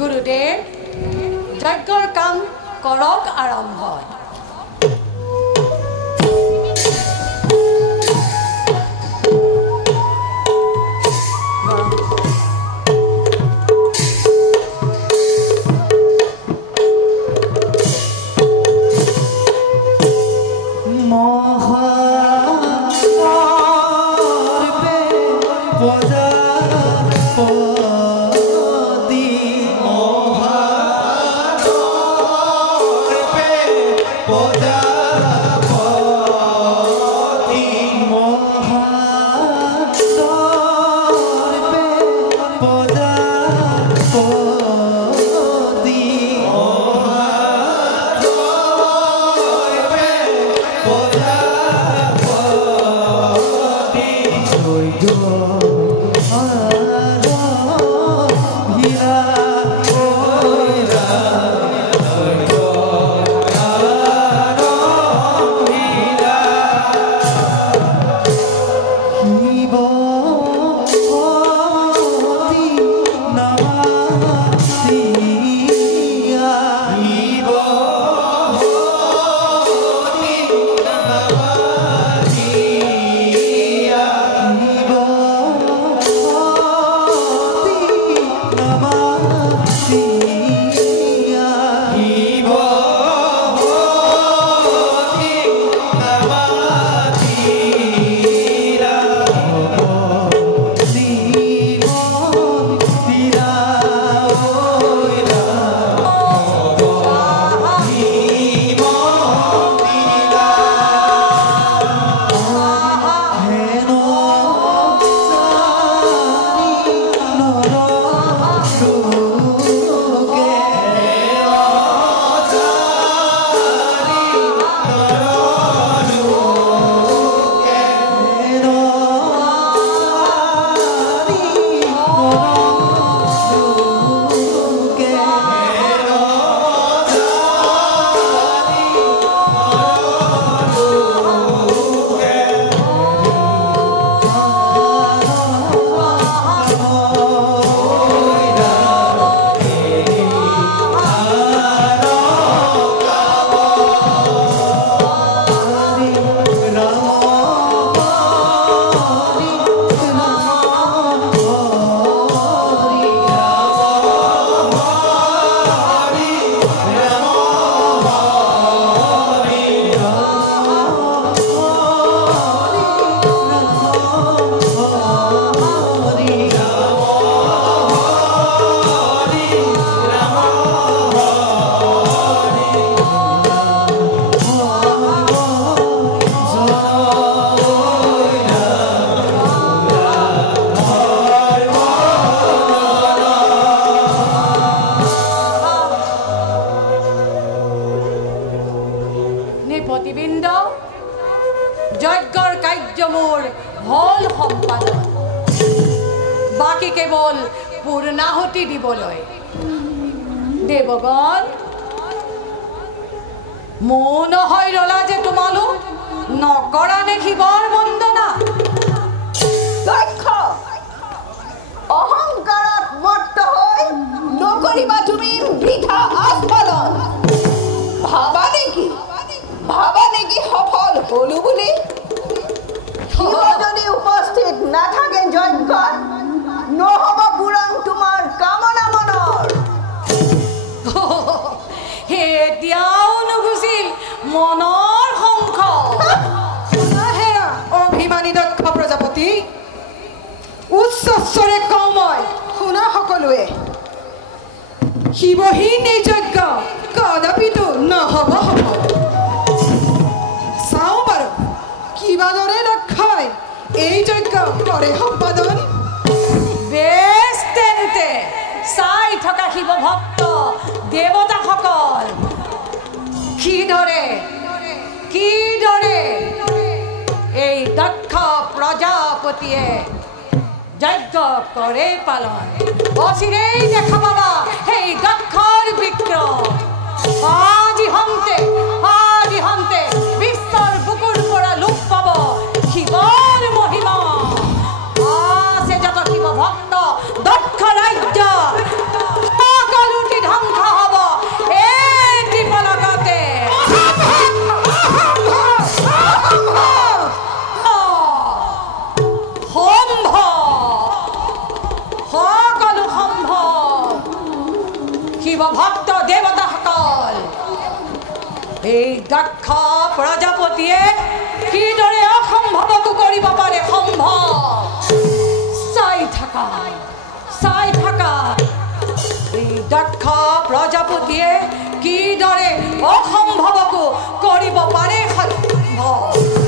গুৰুদেৱ, যজ্ঞৰ কাম কৰক আৰম্ভ। Oh যুৱতীবৃন্দ যজ্ঞৰ কাৰ্য মোৰ হল সম্পাদন বাকী কেৱল পূৰ্ণাহুতি দিবলৈ দেৱগণ মোৰ নহয় ৰলা যে তোমালোক নকৰা নে শিৱৰ বন্দনা দক্ষ অহংকাৰত মত্ত হৈ নকৰিবা তুমি বৃথা আস্ফালন ভাবা নেকি সফল হলো বুলি শিৱ যদি উপস্থিত নাথাকে যজ্ঞত নহব পূৰণ তোমাৰ কামনা মনৰ এতিয়াও নুগুচিল মনৰ শংখ হেৰা অভিমানী দক্ষ প্ৰজাপতি উচ্চ স্বৰে কওঁ মই শুনা সকলোৱে শিৱহীন এই যজ্ঞ কদাপিতো নহ'ব চাওঁ বাৰু কিবা দৰে দক্ষই এই যজ্ঞ কৰে সম্পাদন বেছ তেন্তে চাই থকা শিৱ ভক্ত দেৱতাসকল কিদৰে এই দক্ষ প্ৰজাপতিয়ে যজ্ঞ কৰে পালন অচিৰেই দেখা পাবা সেই দক্ষৰ বিক্ৰম আজি হন্তে বিশ্বৰ বুকুৰ পৰা লোপ পাব শিৱৰ মহিমা আছে যত শিৱ ভক্ত দক্ষ ৰাজ্য সকলোটি ধ্বংস হব এই দীপলগতে সকলো সম্ভৱ শিৱ ভক্ত দেৱতাসকল এই দক্ষ প্ৰজাপতিয়ে কিদৰে অসম্ভৱকো কৰিব পাৰে সম্ভৱ চাই থাকা এই দক্ষ প্ৰজাপতিয়ে কিদৰে অসম্ভৱকো কৰিব পাৰে সম্ভৱ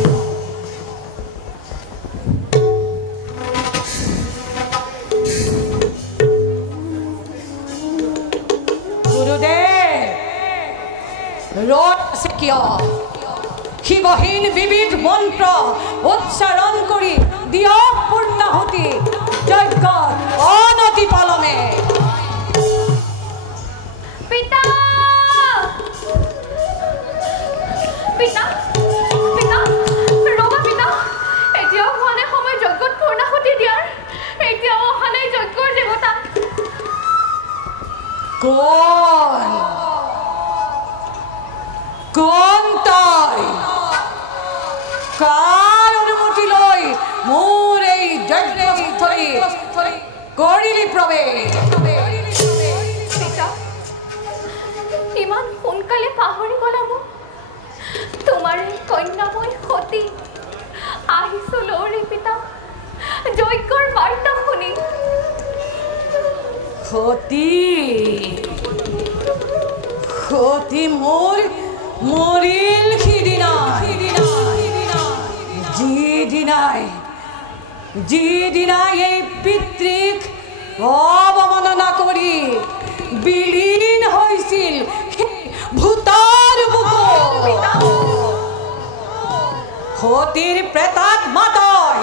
শিৱহীন বিবিধ মন্ত্ৰ উচ্চাৰণ কৰি দিয়ক পূৰ্ণাহুতি যজ্ঞ অনতি পলমে পিতা ৰবা পিতা এতিয়াও হোৱা নাই সময় যজ্ঞত পূৰ্ণাহুতি দিয়াৰ এতিয়াও অহা নাই যজ্ঞৰ দেৱতা কোন তই কাৰ অনুমতি লৈ মোৰ এই যজ্ঞস্থলী কৰিলি প্ৰৱেশ ইমান সোনকালে পাহৰি গলা মোক তোমাৰ এই কন্যাময় সতী আহিছো লৌৰি পিতা যজ্ঞৰ বাৰ্তা শুনি সতী মোৰ মৰিল যিদিনাই এই পিতৃক অৱমাননা কৰি বিলীন হৈছিল ভূতৰ বুকুত সতীৰ প্ৰেতাত্মাতই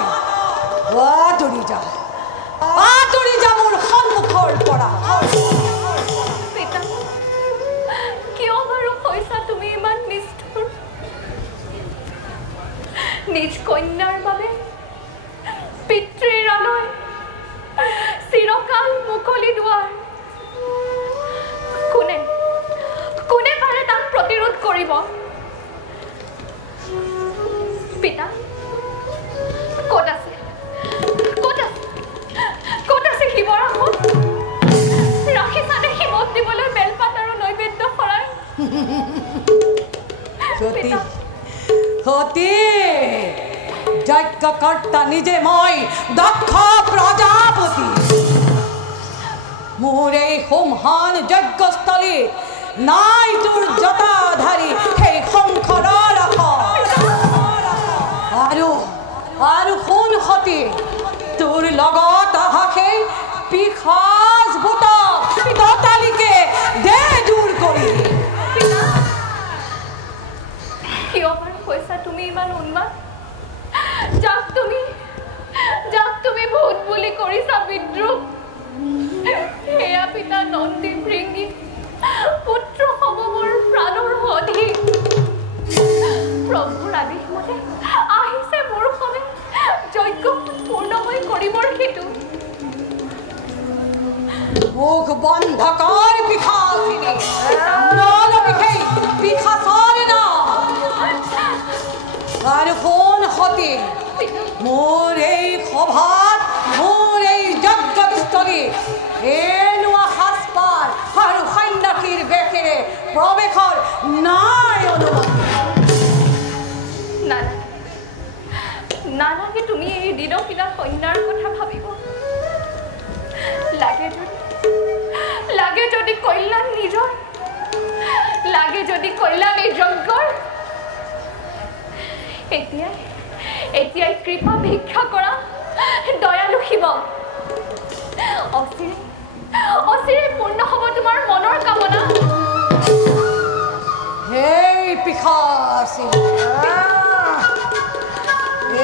আঁতৰি যা মোৰ সন্মুখৰ পৰা পিতা কিয় বাৰু হৈছা তুমি ইমান নিষ্ঠুৰ নিজ কন্যাৰ বাবে পিতৃৰ আলয় চিৰকাল মুকলি দুৱাৰ কোনে পাৰে তাক প্ৰতিৰোধ কৰিব পিতা ক'ত আছে শিৱৰ আসন ৰাখিছানে শিৱক দিবলৈ বেলপাত আৰু নৈবেদ্য শৰাই সতী যজ্ঞকৰ্তা নিজে মই দক্ষ প্ৰজাপতি মোৰ এই সোমহান যজ্ঞস্থলী নাই তোৰ জটাধাৰী সেই শংকৰৰ আৰু শুন সতী তোৰ লগত অহা সেই পিশাচ ভূতক ততালিকে দে দূৰ কৰি কিয় কিয়বাৰ কৈছা তুমি ইমান উন্মাদ যাক তুমি ভূত বুলি কৰিছা বিদ্ৰোহ সেয়া পিতা নন্দী ভৃঙ্গী পুত্ৰ হ'ব মোৰ প্ৰাণৰ অধিক প্ৰভুৰ আদেশ মতে আহিছে মোৰ সমে যজ্ঞ পূৰ্ণময় কৰিবৰ হেতু মুখ বন্ধ কৰ পিশাচিনী নলবিখেই পিশাচৰ নাম আৰু কোন সতী মোৰ এই সভাত মোৰ এই যজ্ঞস্থলী এনেকুৱা সাজপাৰ আৰু সন্ন্যাসীৰ বেশেৰে প্ৰৱেশৰ নাই অনুমতি নালাগে তুমি এই দিনশীলা কন্যাৰ কথা ভাবিব লাগে যদি কল্যাণ নিজৰ লাগে যদি কল্যাণ এই যজ্ঞৰ এতিয়াই কৃপা ভিক্ষা কৰা দয়ালু শিৱ অচিৰে পূৰ্ণ হ'ব তোমাৰ মনৰ কামনা হেই পিশাচিনী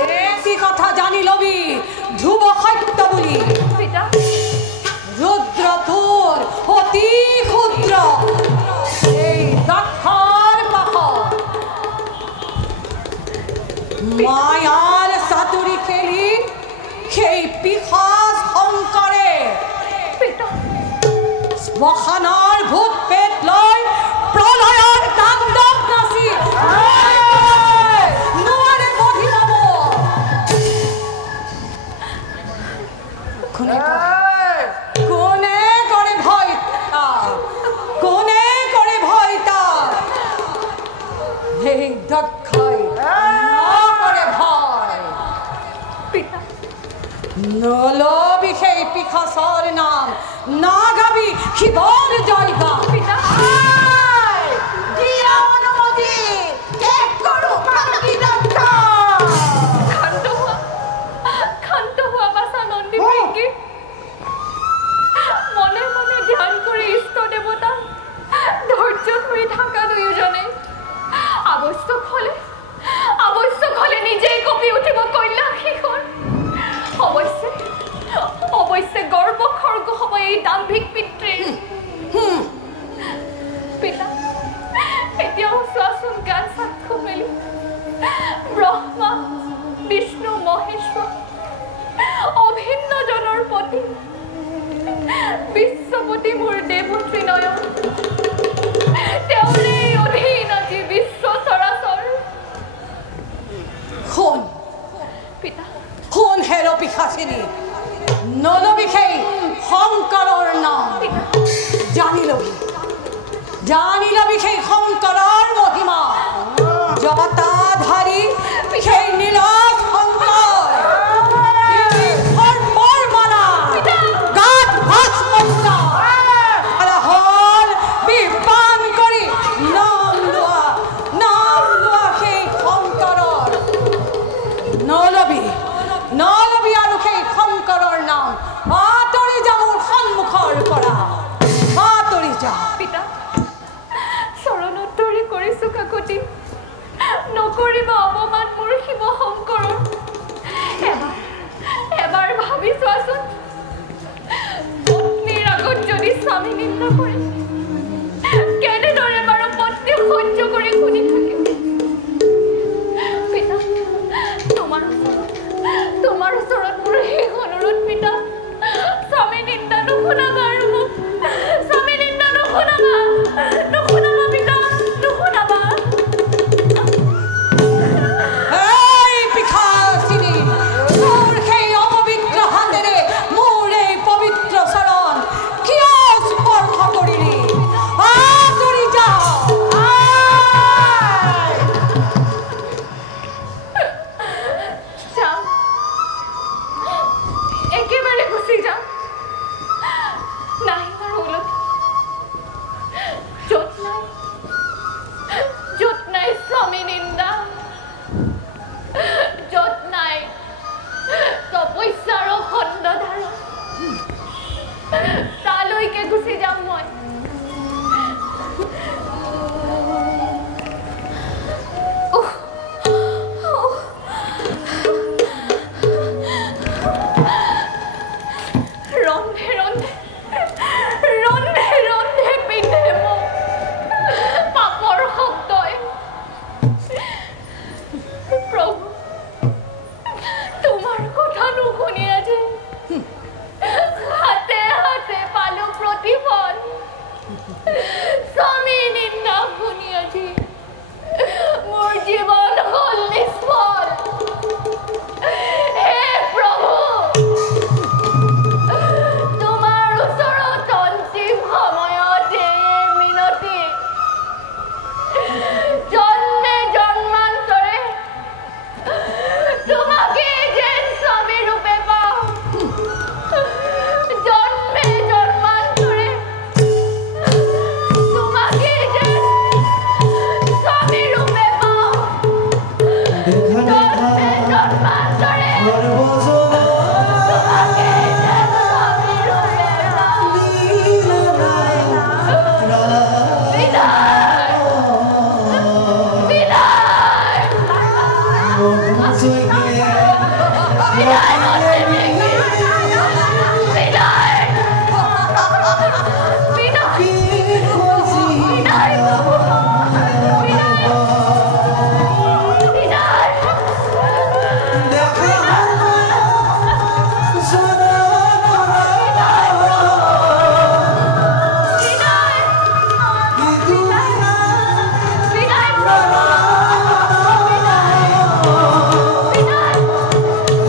এটি কথা জানি লবি ধ্ৰুৱ সত্য বুলি পিতা ৰুদ্ৰ তোৰ অতি ক্ষুদ্ৰ এই দক্ষৰ পাশত মায়াৰ চাতুৰি খেলি সেই পিশাচ শংকৰে শ্মশানৰ ভূত পেট লৈ প্ৰলয়ৰ তাণ্ডৱ নাচি নোৱাৰে বধি ল'ব কোনে কৰে ভয় কোনে কৰে ভয় সেই দক্ষই নকৰে ভয় নলবি সেই পিশাচৰ নাম নাগাবি শিৱৰ জয়গান ক্ষান্ত হোৱা বাচা নন্দী ভৃঙ্গী মনে মনে ধ্যান কৰি ইষ্ট দেৱতা ধৈৰ্য ধৰি থকা দুয়োজনে আৱশ্যক হলে নিজেই কঁপি উঠিব কল্যাণ শিখৰ অৱশ্যে গৰ্ব খৰ্গ হ'ব এই দাম্ভিক পিতৃৰ পিতা এতিয়াও চোৱাচোন গান সাক্ষু মেলি ব্ৰহ্মা বিষ্ণু মহেশ্বৰ অভিন্ন জনৰ পতি বিশ্বপতি মোৰ দেৱত্ৰী নয়ন তেওঁৰে অধীন আজি বিশ্ব চৰাচৰ শুন হেৰ পিশাচিনী নলবি সেই শংকৰৰ নাম জানি লবি সেই শংকৰৰ মহিমা জটাধাৰী সেই নীলজ শংকৰ মালা গাত ভস্ম হল বিপান কৰি নাম লোৱা সেই শংকৰৰ নলবি আৰু সেই শংকৰৰ নাম আঁতৰি যা মোৰ সন্মুখৰ পৰা আঁতৰি যা পিতা চৰণত ধৰি কৰিছো কাকতি নকৰিবা অপমান মোৰ শিৱ শংকৰৰ এবাৰ ভাবি চোৱাচোন পত্নীৰ আগত যদি স্বামী নিন্দা কৰে কেনেদৰে বাৰু পত্নী সহ্য কৰি শুনি থাকে পিতা তোমাৰ ওচৰত মোৰ শেষ অনুৰোধ পিতা স্বামী নিন্দা নুশুনাবা আৰু মোক স্বামী নিন্দা নুশুনাবা পিতা নুশুনাবা এই পিশাচিনী তোৰ সেই অপবিত্ৰ হাতেৰে মোৰ এই পবিত্ৰ চৰণ কিয় স্পৰ্শ কৰিলি আঁতৰি যা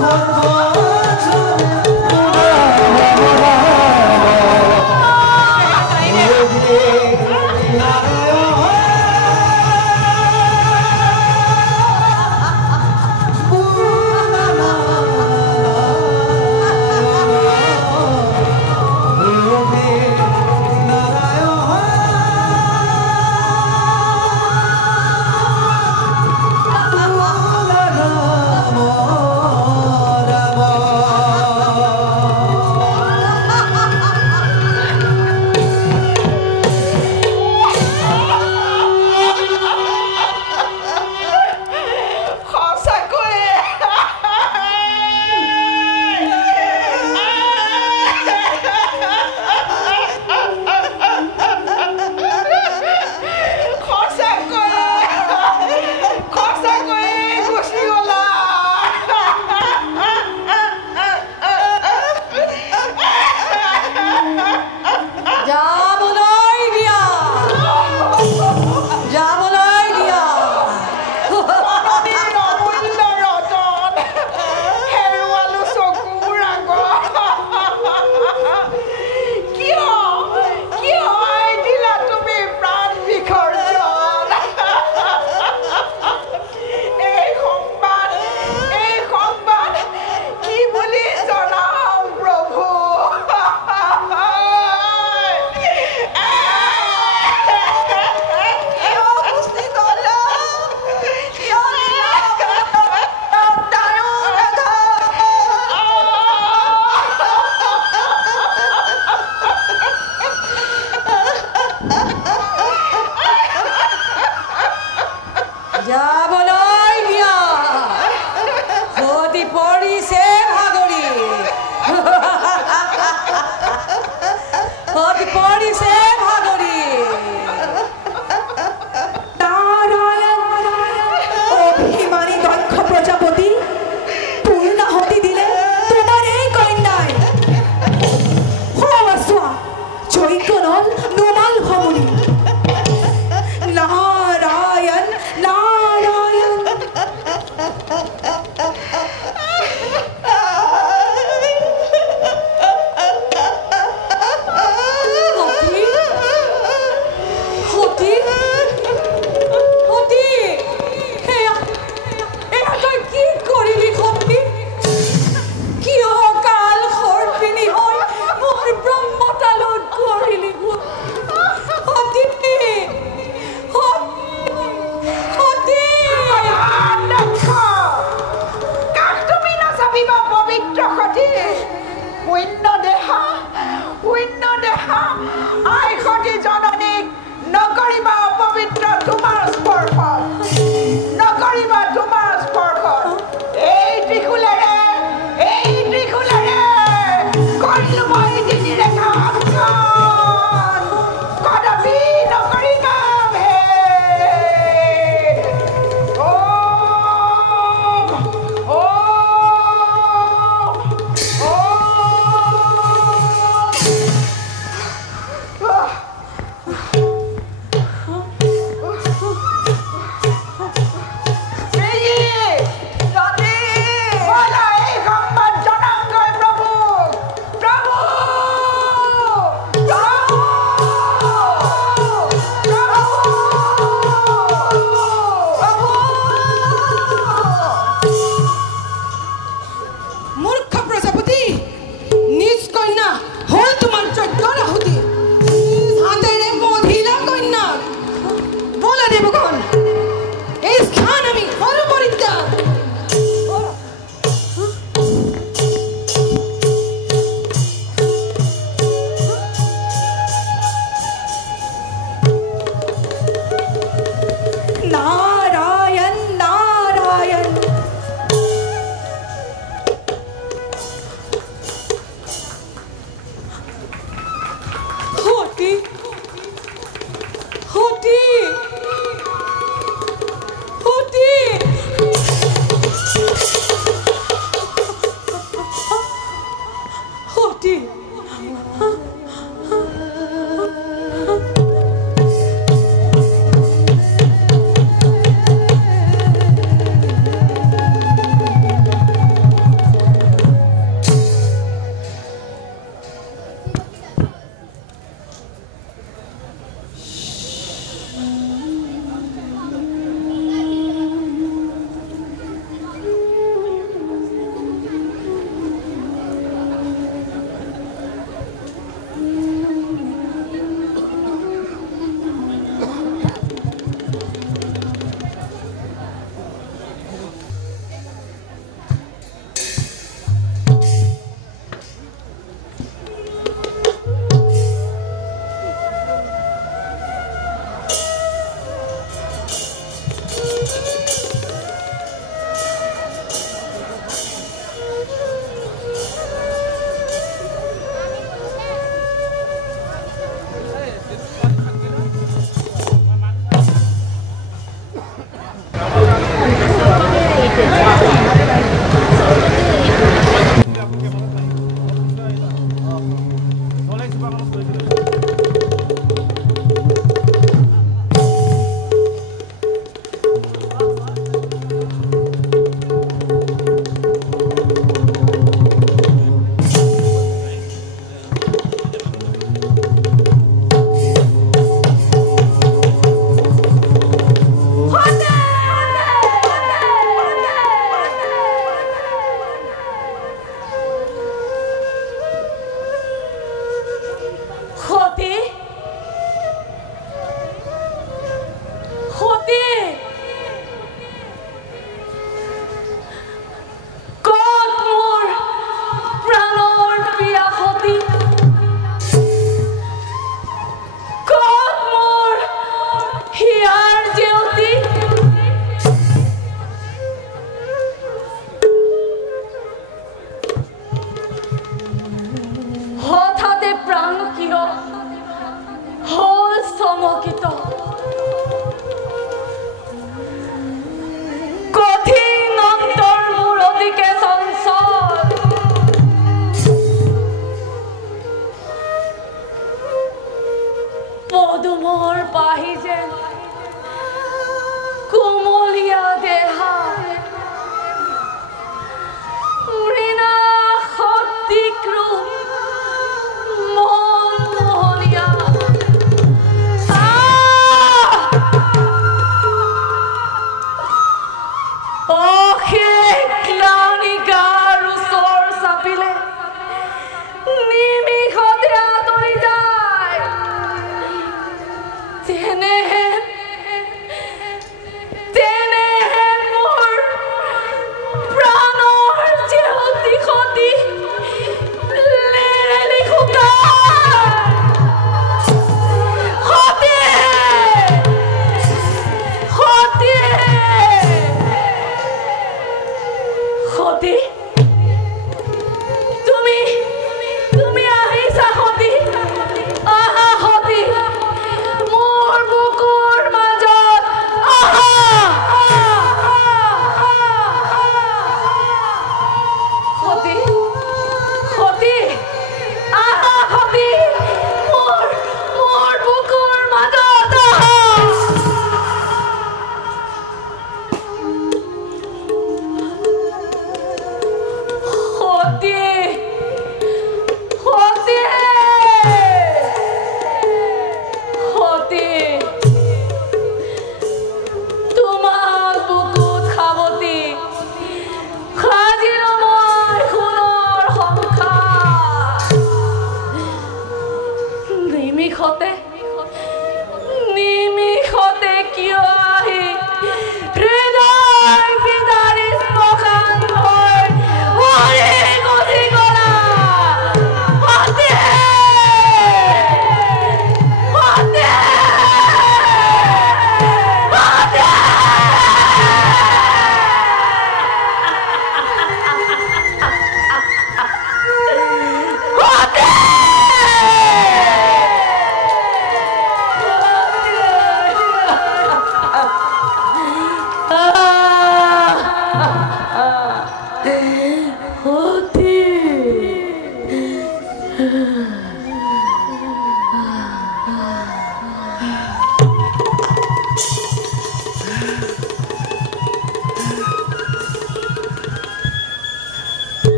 One more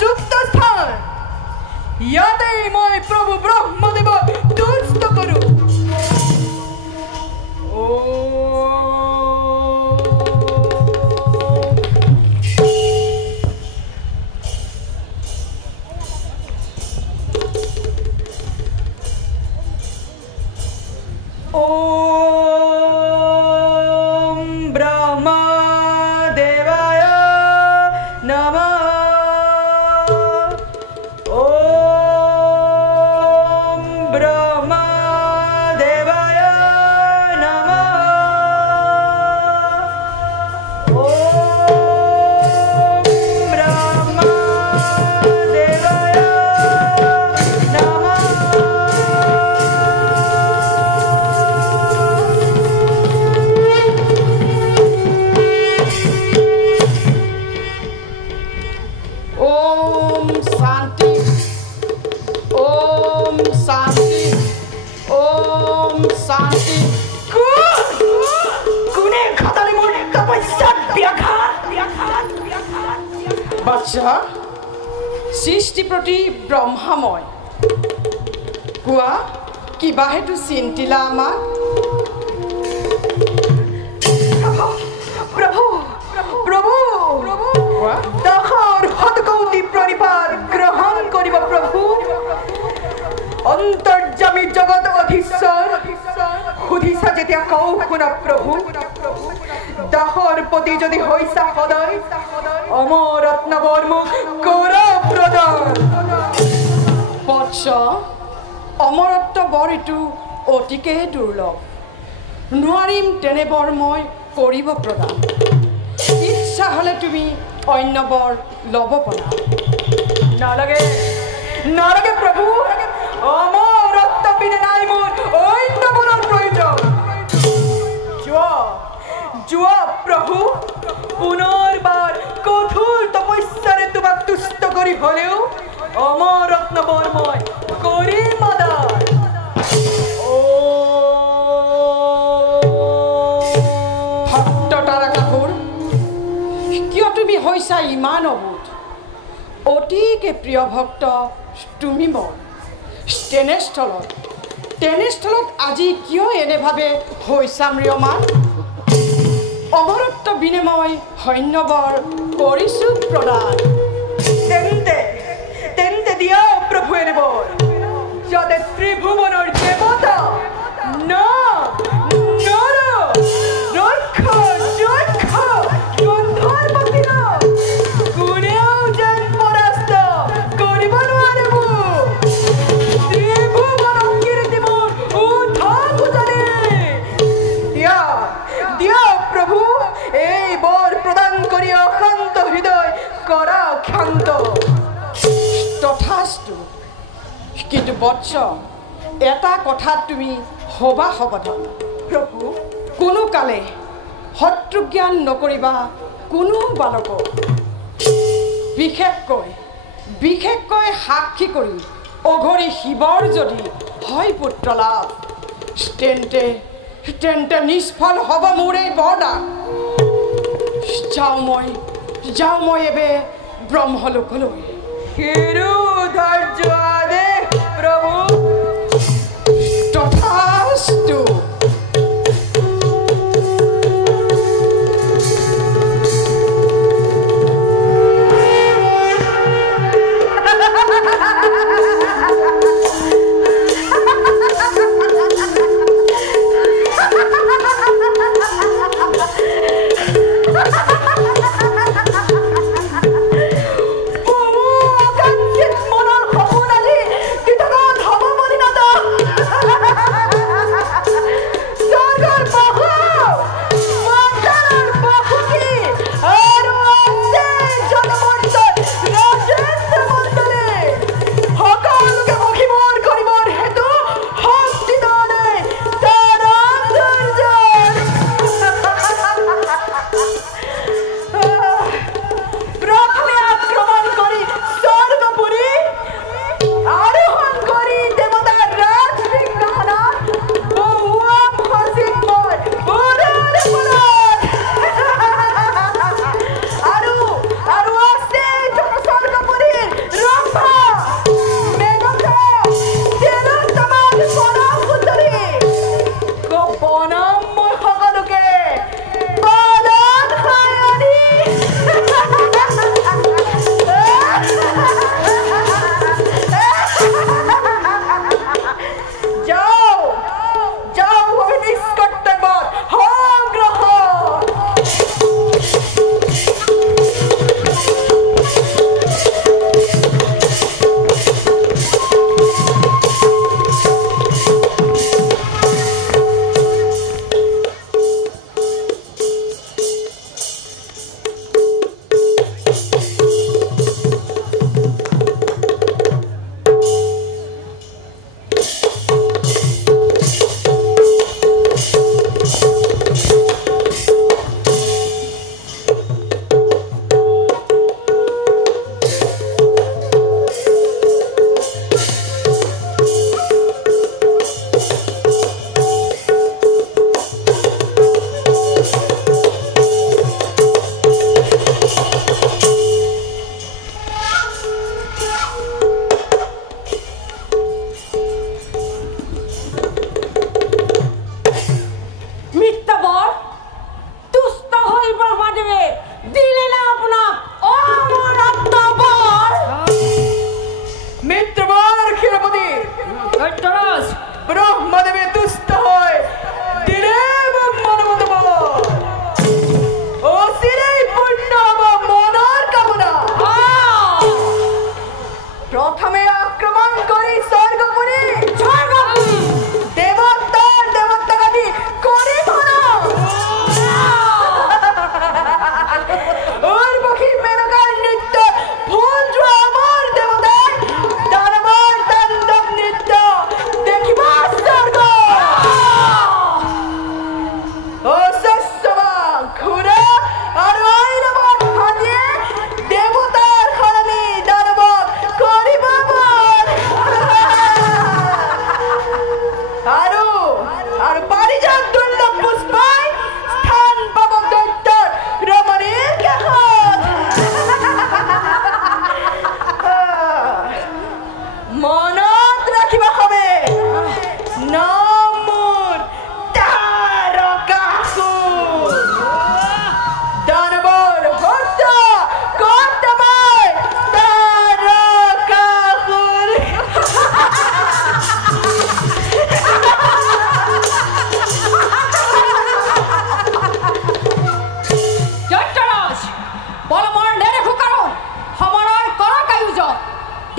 উপযুক্ত স্থান ইয়াতে মই প্ৰভু ব্ৰহ্মদেৱক তুষ্ট কৰোঁ বাচ্চা সৃষ্টি প্ৰতি ব্ৰহ্মাময় কোৱা কিবা হেতু চিন্তিলা আমাক প্ৰভু প্ৰভু কোৱা দহৰ শতকৌটি প্ৰণিপাত গ্ৰহণ কৰিব প্ৰভু অন্তৰ্যামী জগত অধীশ্বৰ সুধিছা যেতিয়া কওঁ শুনা প্ৰভু দাহৰ প্ৰতি যদি হৈছা সদয় অমৰত্নবৰ মোক কৰ প্ৰদান বৎস অমৰত্ব বৰ এইটো অতিকে দুৰ্লভ নোৱাৰিম তেনে বৰ মই কৰিব প্ৰদান ইচ্ছা হ'লে তুমি অন্য বৰ ল'ব পৰা নালাগে নালাগে প্ৰভু অমৰত্ব বিনে নাই মোৰ অন্য বৰৰ প্ৰয়োজন যোৱা প্ৰভু পুনৰবাৰ কঠোৰ তপস্যাৰে তোমাক তুষ্ট কৰি হ'লেও অমৰত্নবৰ মই কৰিম আদায় ভক্ত তাৰকাসুৰ কিয় তুমি হৈছা ইমান অবোধ অতিকে প্ৰিয় ভক্ত তুমি মোৰ তেনেস্থলত আজি কিয় এনেভাৱে হৈছা ম্ৰিয়মান অমৰত্ব বিনে মই সৈন্যবৰ কৰিছোঁ প্ৰদান তেন্তে দিয়া প্ৰভু এনেবৰ যাতে ত্ৰিভুৱনৰ দেৱতা কোনেও যেন পৰাস্ত কৰিব নোৱাৰে মোক ত্ৰিভুৱনৰ কীৰ্তি মোৰ উত্থান উজালি দিয়া প্ৰভু এই বৰ প্ৰদান কৰি অশান্ত হৃদয় কৰা ক্ষান্ত তথাস্তু কিন্তু বৎস এটা কথাত তুমি হবা সাৱধান প্ৰভু কোনো কালে শত্ৰুজ্ঞান নকৰিবা কোনো বালকক বিশেষকৈ সাক্ষী কৰি অঘৰী শিৱৰ যদি হয় পুত্ৰ লাভ তেন্তে নিষ্ফল হ'ব মোৰ এই বৰদান যাওঁ মই এবে ব্ৰহ্মলোকলৈ ধৈৰ্য আদেশ প্ৰভু তথাস্তু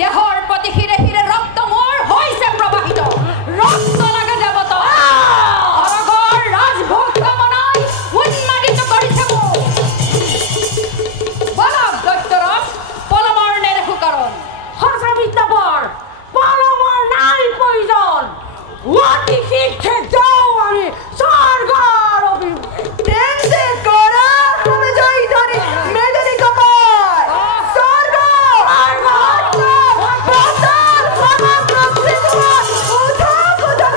দেহৰ প্ৰতি শিৰে শিৰে ৰক্ত মোৰ হৈছে প্ৰবাহিত ৰক্ত লাগে দেৱতা অৰগৰ ৰাজভোগ কামনাই উন্মাদিত কৰিছে মোক বলক দৈত্যৰাজ পলমৰ নেদেখো কাৰণ সঁচাবিতাবৰ পলমৰ নাই প্ৰয়োজন অতি শীঘ্ৰে যাওঁ আমি স্বৰ্গৰ তেন্তে কৰা তুমি জয়ধ্বনি মেদিনী কপাল স্বৰ্গ পাতাল সমগ্ৰ পৃথিৱীত উঠক উঠক।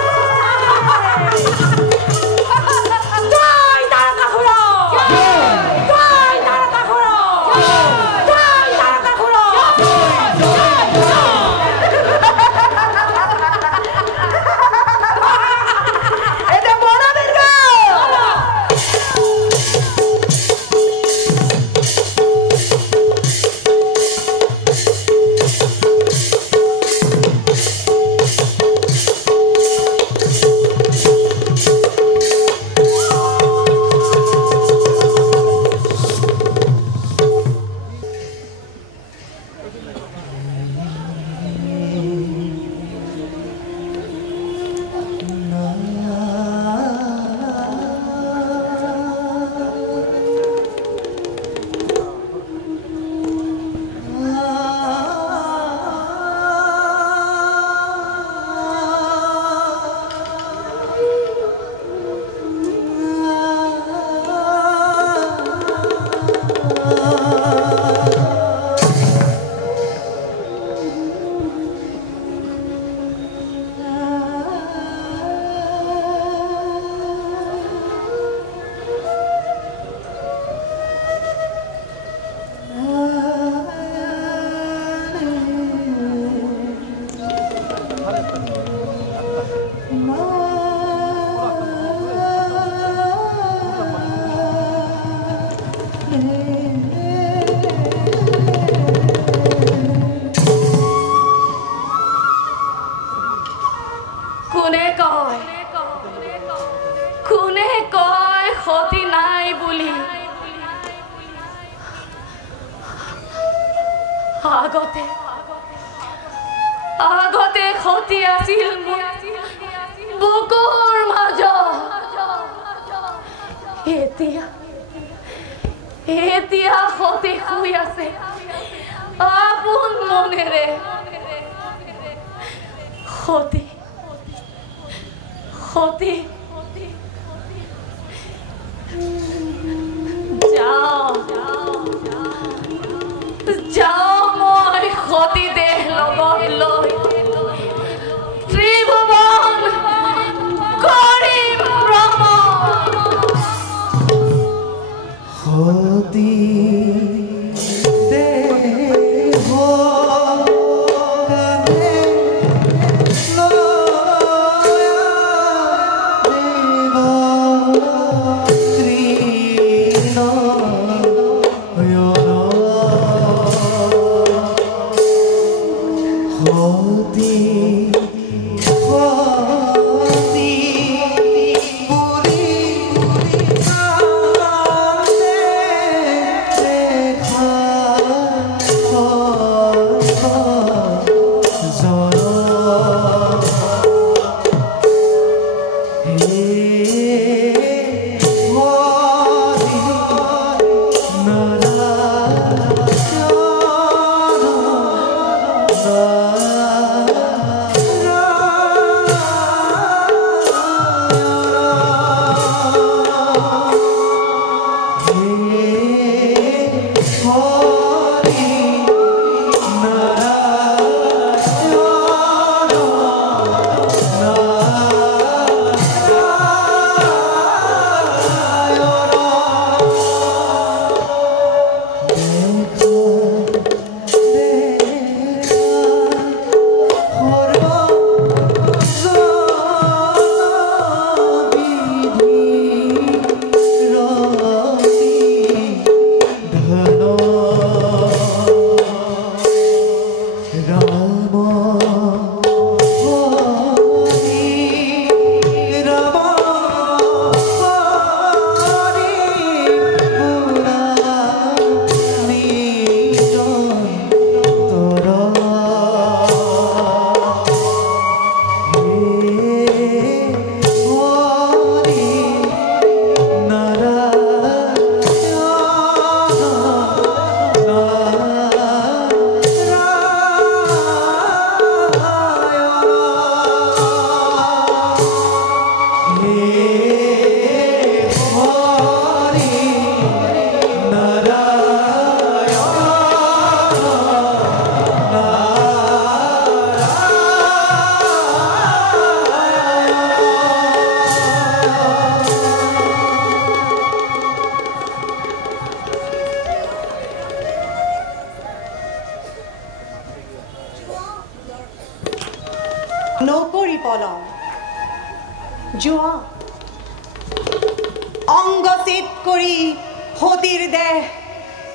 জয় তাৰকাসুৰ জয় তাৰকাসুৰ জয় তাৰকাসুৰ এটা বড় বীৰ্ঘ কোনে কয় সতী নাই বুলি আগতে সতী আছিল বুকুৰ মাজত এতিয়া সতী শুই আছে আপোন মনেৰে সতী যাওঁ মই সতী দেহ লগত লৈ ত্ৰিভুৱন কৰিম ভ্ৰমণ সতী দেহ কানে নকৰি পলম যোৱা অংগচিত কৰি সতীৰ দেহ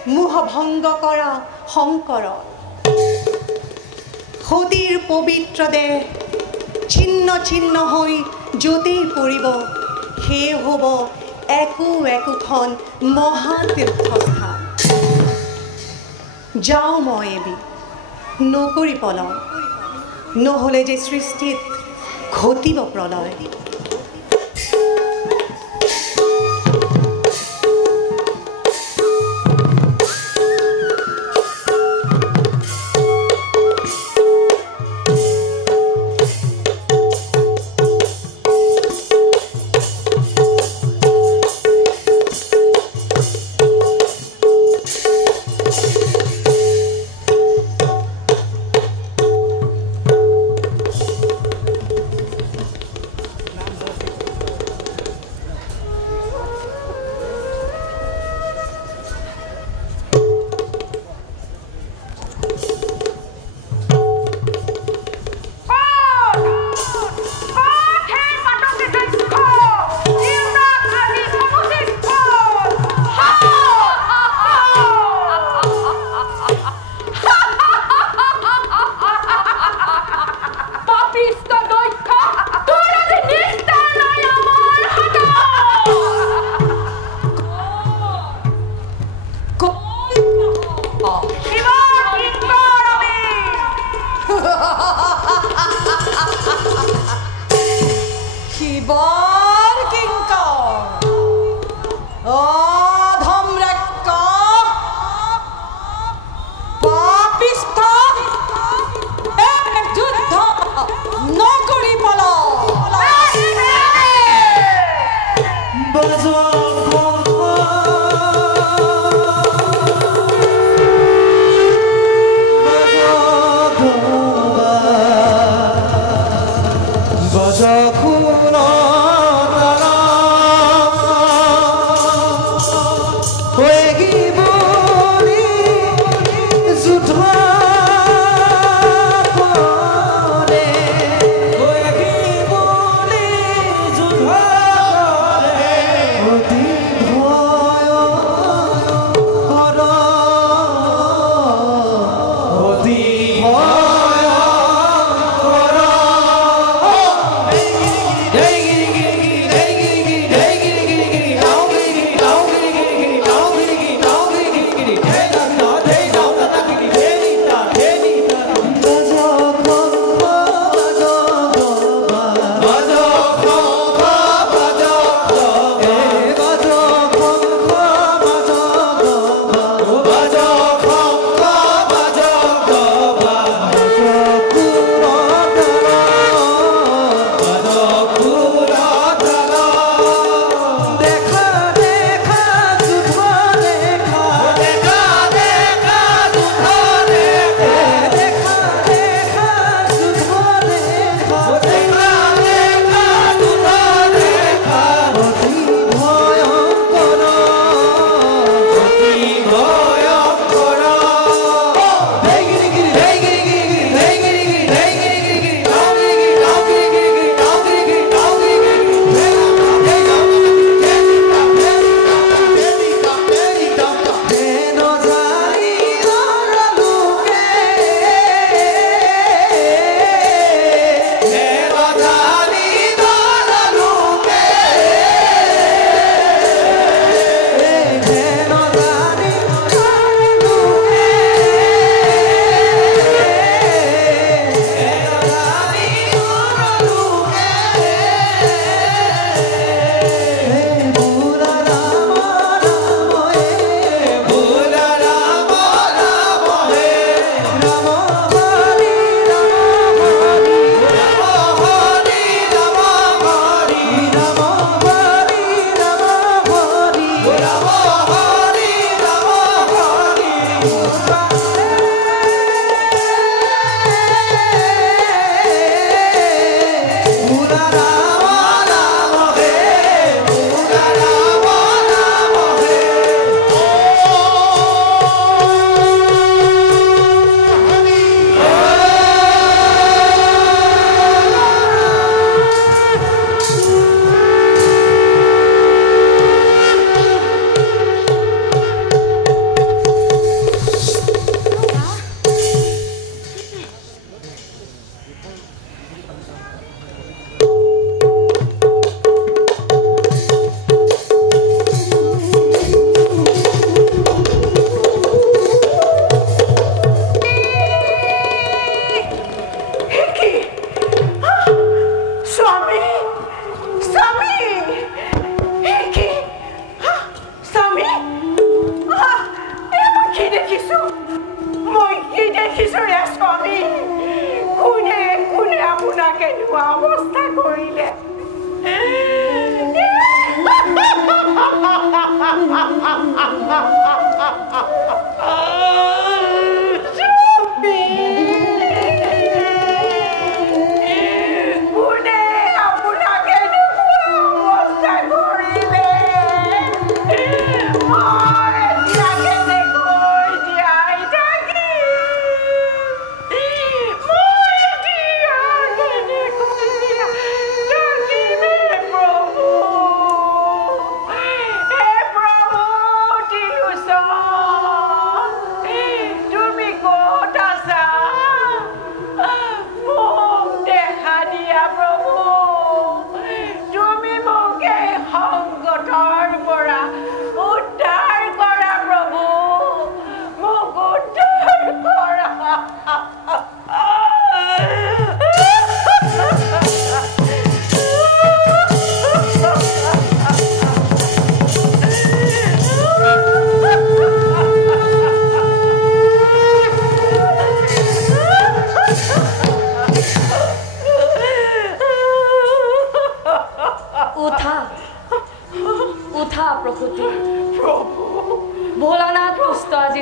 মোহভংগ কৰা শংকৰ সতীৰ পবিত্ৰ দেহ ছিন্ন ছিন্ন হৈ য'তেই পৰিব সেই হ'ব একোখন মহাতীৰ্থস্থান যাওঁ মই এবি নকৰি পলম নহ'লে যে সৃষ্টিত ঘটিব প্ৰলয়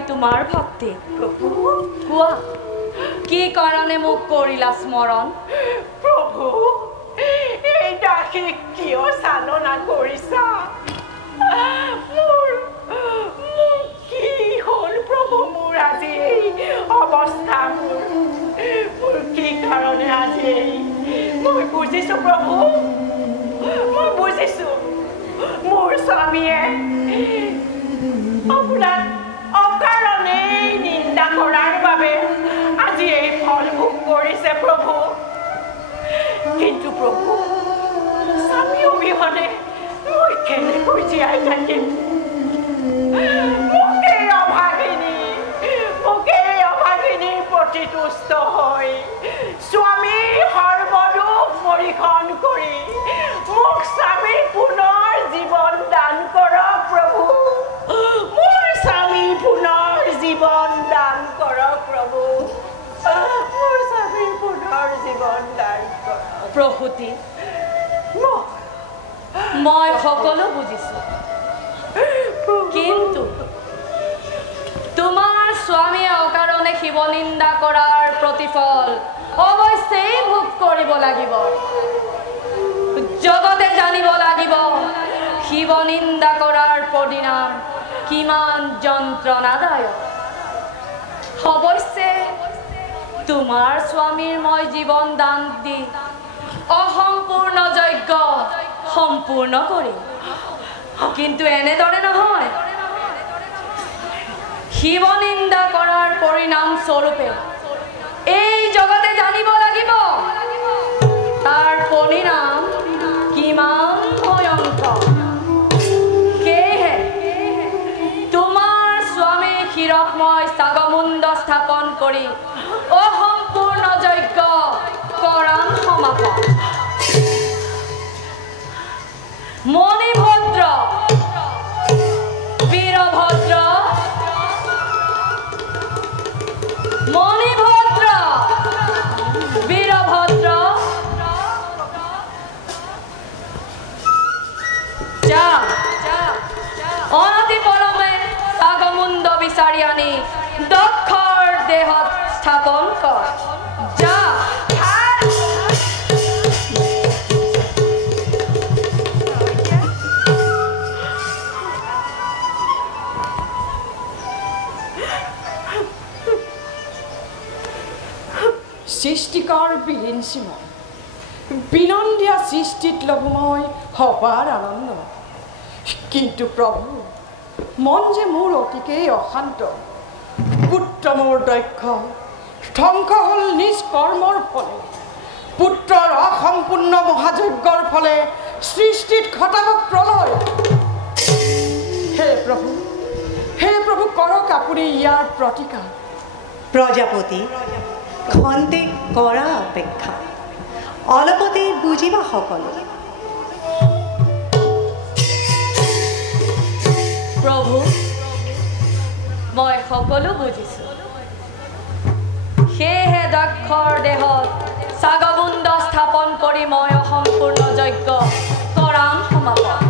তোমাৰ ভক্তি কোৱা কি কাৰণে মোক কৰিলা স্মৰণ প্ৰভু এই দাসী কিয় চালনা কৰিছা মোৰ কি হ'ল প্ৰভু মোৰ আজি অৱস্থা মোৰ কি কাৰণে আজি মই বুজিছো প্ৰভু মই বুজিছো মোৰ স্বামীয়ে আপোনাৰ অকাৰণে নিন্দা কৰাৰ বাবে আজি এই ফল ভোগ কৰিছে প্ৰভু কিন্তু প্ৰভু স্বামী অবিহনে মই কেনেকৈ জীয়াই থাকিম মোকে অভাগিনীৰ প্ৰতি তুষ্ট হৈ স্বামী সৰ্বদুখ পৰিখন কৰি মোক স্বামীৰ পুনৰ জীৱন দান কৰক প্ৰভু মোৰ স্বামী পুনৰ জীৱন দান কৰক প্ৰভু মোৰ স্বামীৰ পুনৰ জীৱন দান কৰক প্ৰভুতি মই সকলো বুজিছো কিন্তু তোমাৰ স্বামীয়ে অকাৰণে শিৱ নিন্দা কৰাৰ প্ৰতিফল অৱশ্যেই ভোগ কৰিব লাগিব জগতে জানিব লাগিব শিৱ নিন্দা কৰাৰ পৰিণাম কিমান যন্ত্ৰণাদায়ক অৱশ্যে তোমাৰ স্বামীৰ মই জীৱন দান দি অসম্পূৰ্ণ যজ্ঞ সম্পূৰ্ণ কৰিম কিন্তু এনেদৰে নহয় শিৱ নিন্দা কৰাৰ পৰিণাম স্বৰূপে এই জগতে জানিব লাগিব তাৰ পৰিণাম কিমান ভয়ংকৰ সেয়েহে তোমাৰ স্বামী ক্ষীৰক মই চাগমুণ্ড স্থাপন কৰি অসম্পূৰ্ণ যজ্ঞ কৰাম সমাপন মণিভদ্ৰ বীৰভদ্ৰ মণিভদ্ৰ বীৰভদ্ৰ যা অনতি পলমে চাগমুণ্ড বিচাৰি আনি দক্ষৰ দেহত স্থাপন কৰ যা সৃষ্টিকাৰ বিলীন শ্ৰীমন বিনন্দিয়া সৃষ্টিত লভো মই হবাৰ আনন্দ কিন্তু প্ৰভু মন যে মোৰ অতিকেই অশান্ত পুত্ৰ মোৰ দক্ষ ধ্বংস হ'ল নিজ কৰ্মৰ ফলে পুত্ৰৰ অসম্পূৰ্ণ মহাযজ্ঞৰ ফলে সৃষ্টিত ঘটাব প্ৰলয় হে প্ৰভু কৰক আপুনি ইয়াৰ প্ৰতিকাৰ প্ৰজাপতি খন্তে কৰা অপেক্ষা অলপতে বুজিবা সকলো প্ৰভু মই সকলো বুজিছো সেয়েহে দক্ষৰ দেহত চাগমুণ্ড স্থাপন কৰি মই অসম্পূৰ্ণ যজ্ঞ কৰাম সমাপন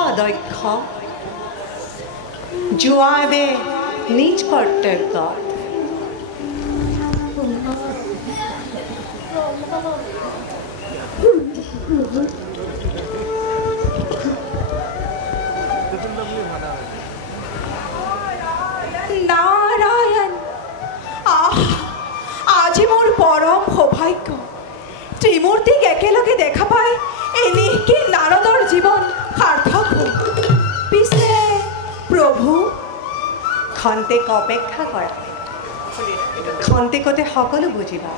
অদক্ষ জোৱাবে নিজ কৰ্তব্য নাৰায়ণ আজি মোৰ পৰম সৌভাগ্য ত্ৰিমূৰ্তিক একেলগে দেখা পাই এনেকৈ নাৰদৰ জীৱন সাৰ্থক হ'ল পিছে প্ৰভু খন্তেক অপেক্ষা কৰা খন্তেকতে সকলো বুজিবা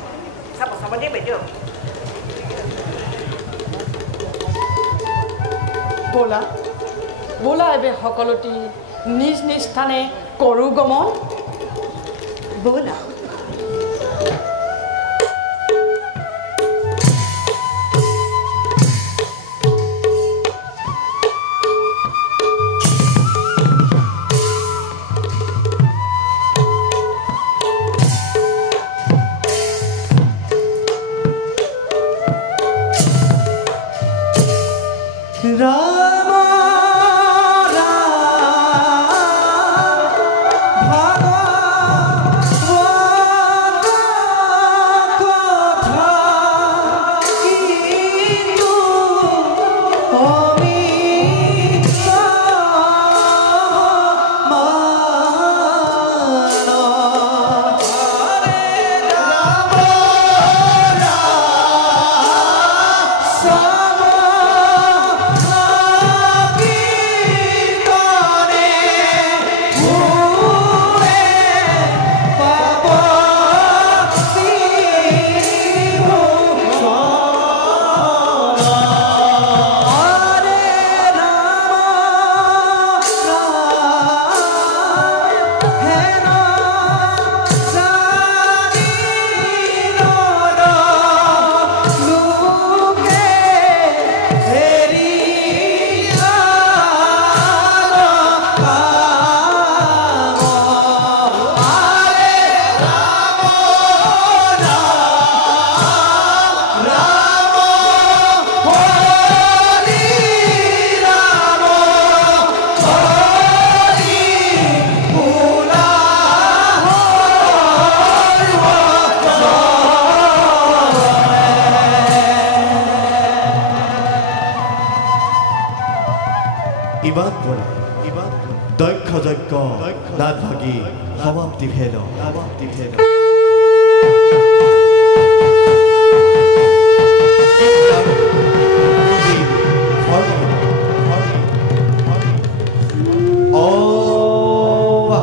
ব'লা ব'লা এবে সকলোটি নিজ নিজ স্থানে কৰোঁ গমন ব'লা ৰাম দক্ষ যজ্ঞ নাটভাগী সমাপ্তি ভেদ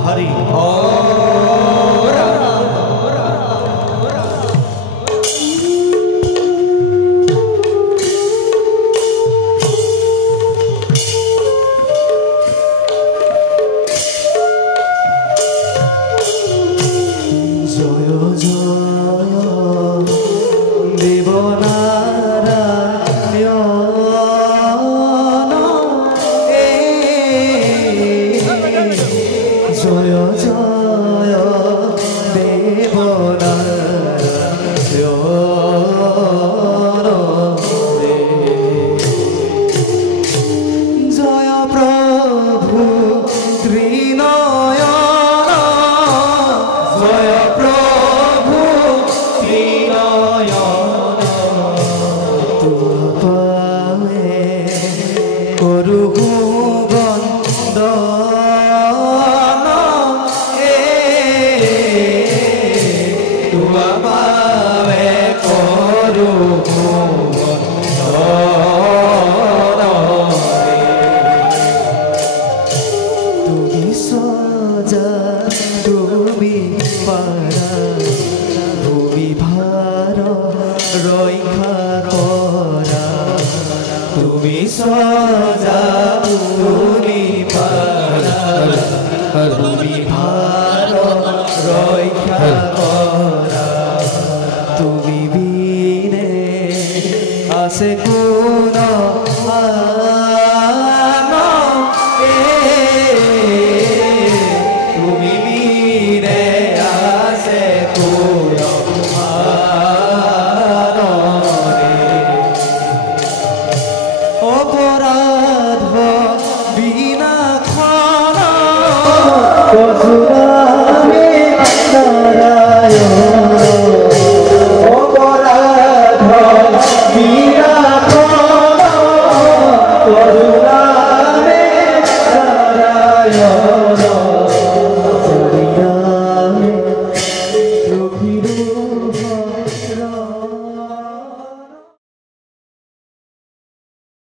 হৰি পশুৰামে নাৰায়ণ অপৰাধ নিৰাকৰণ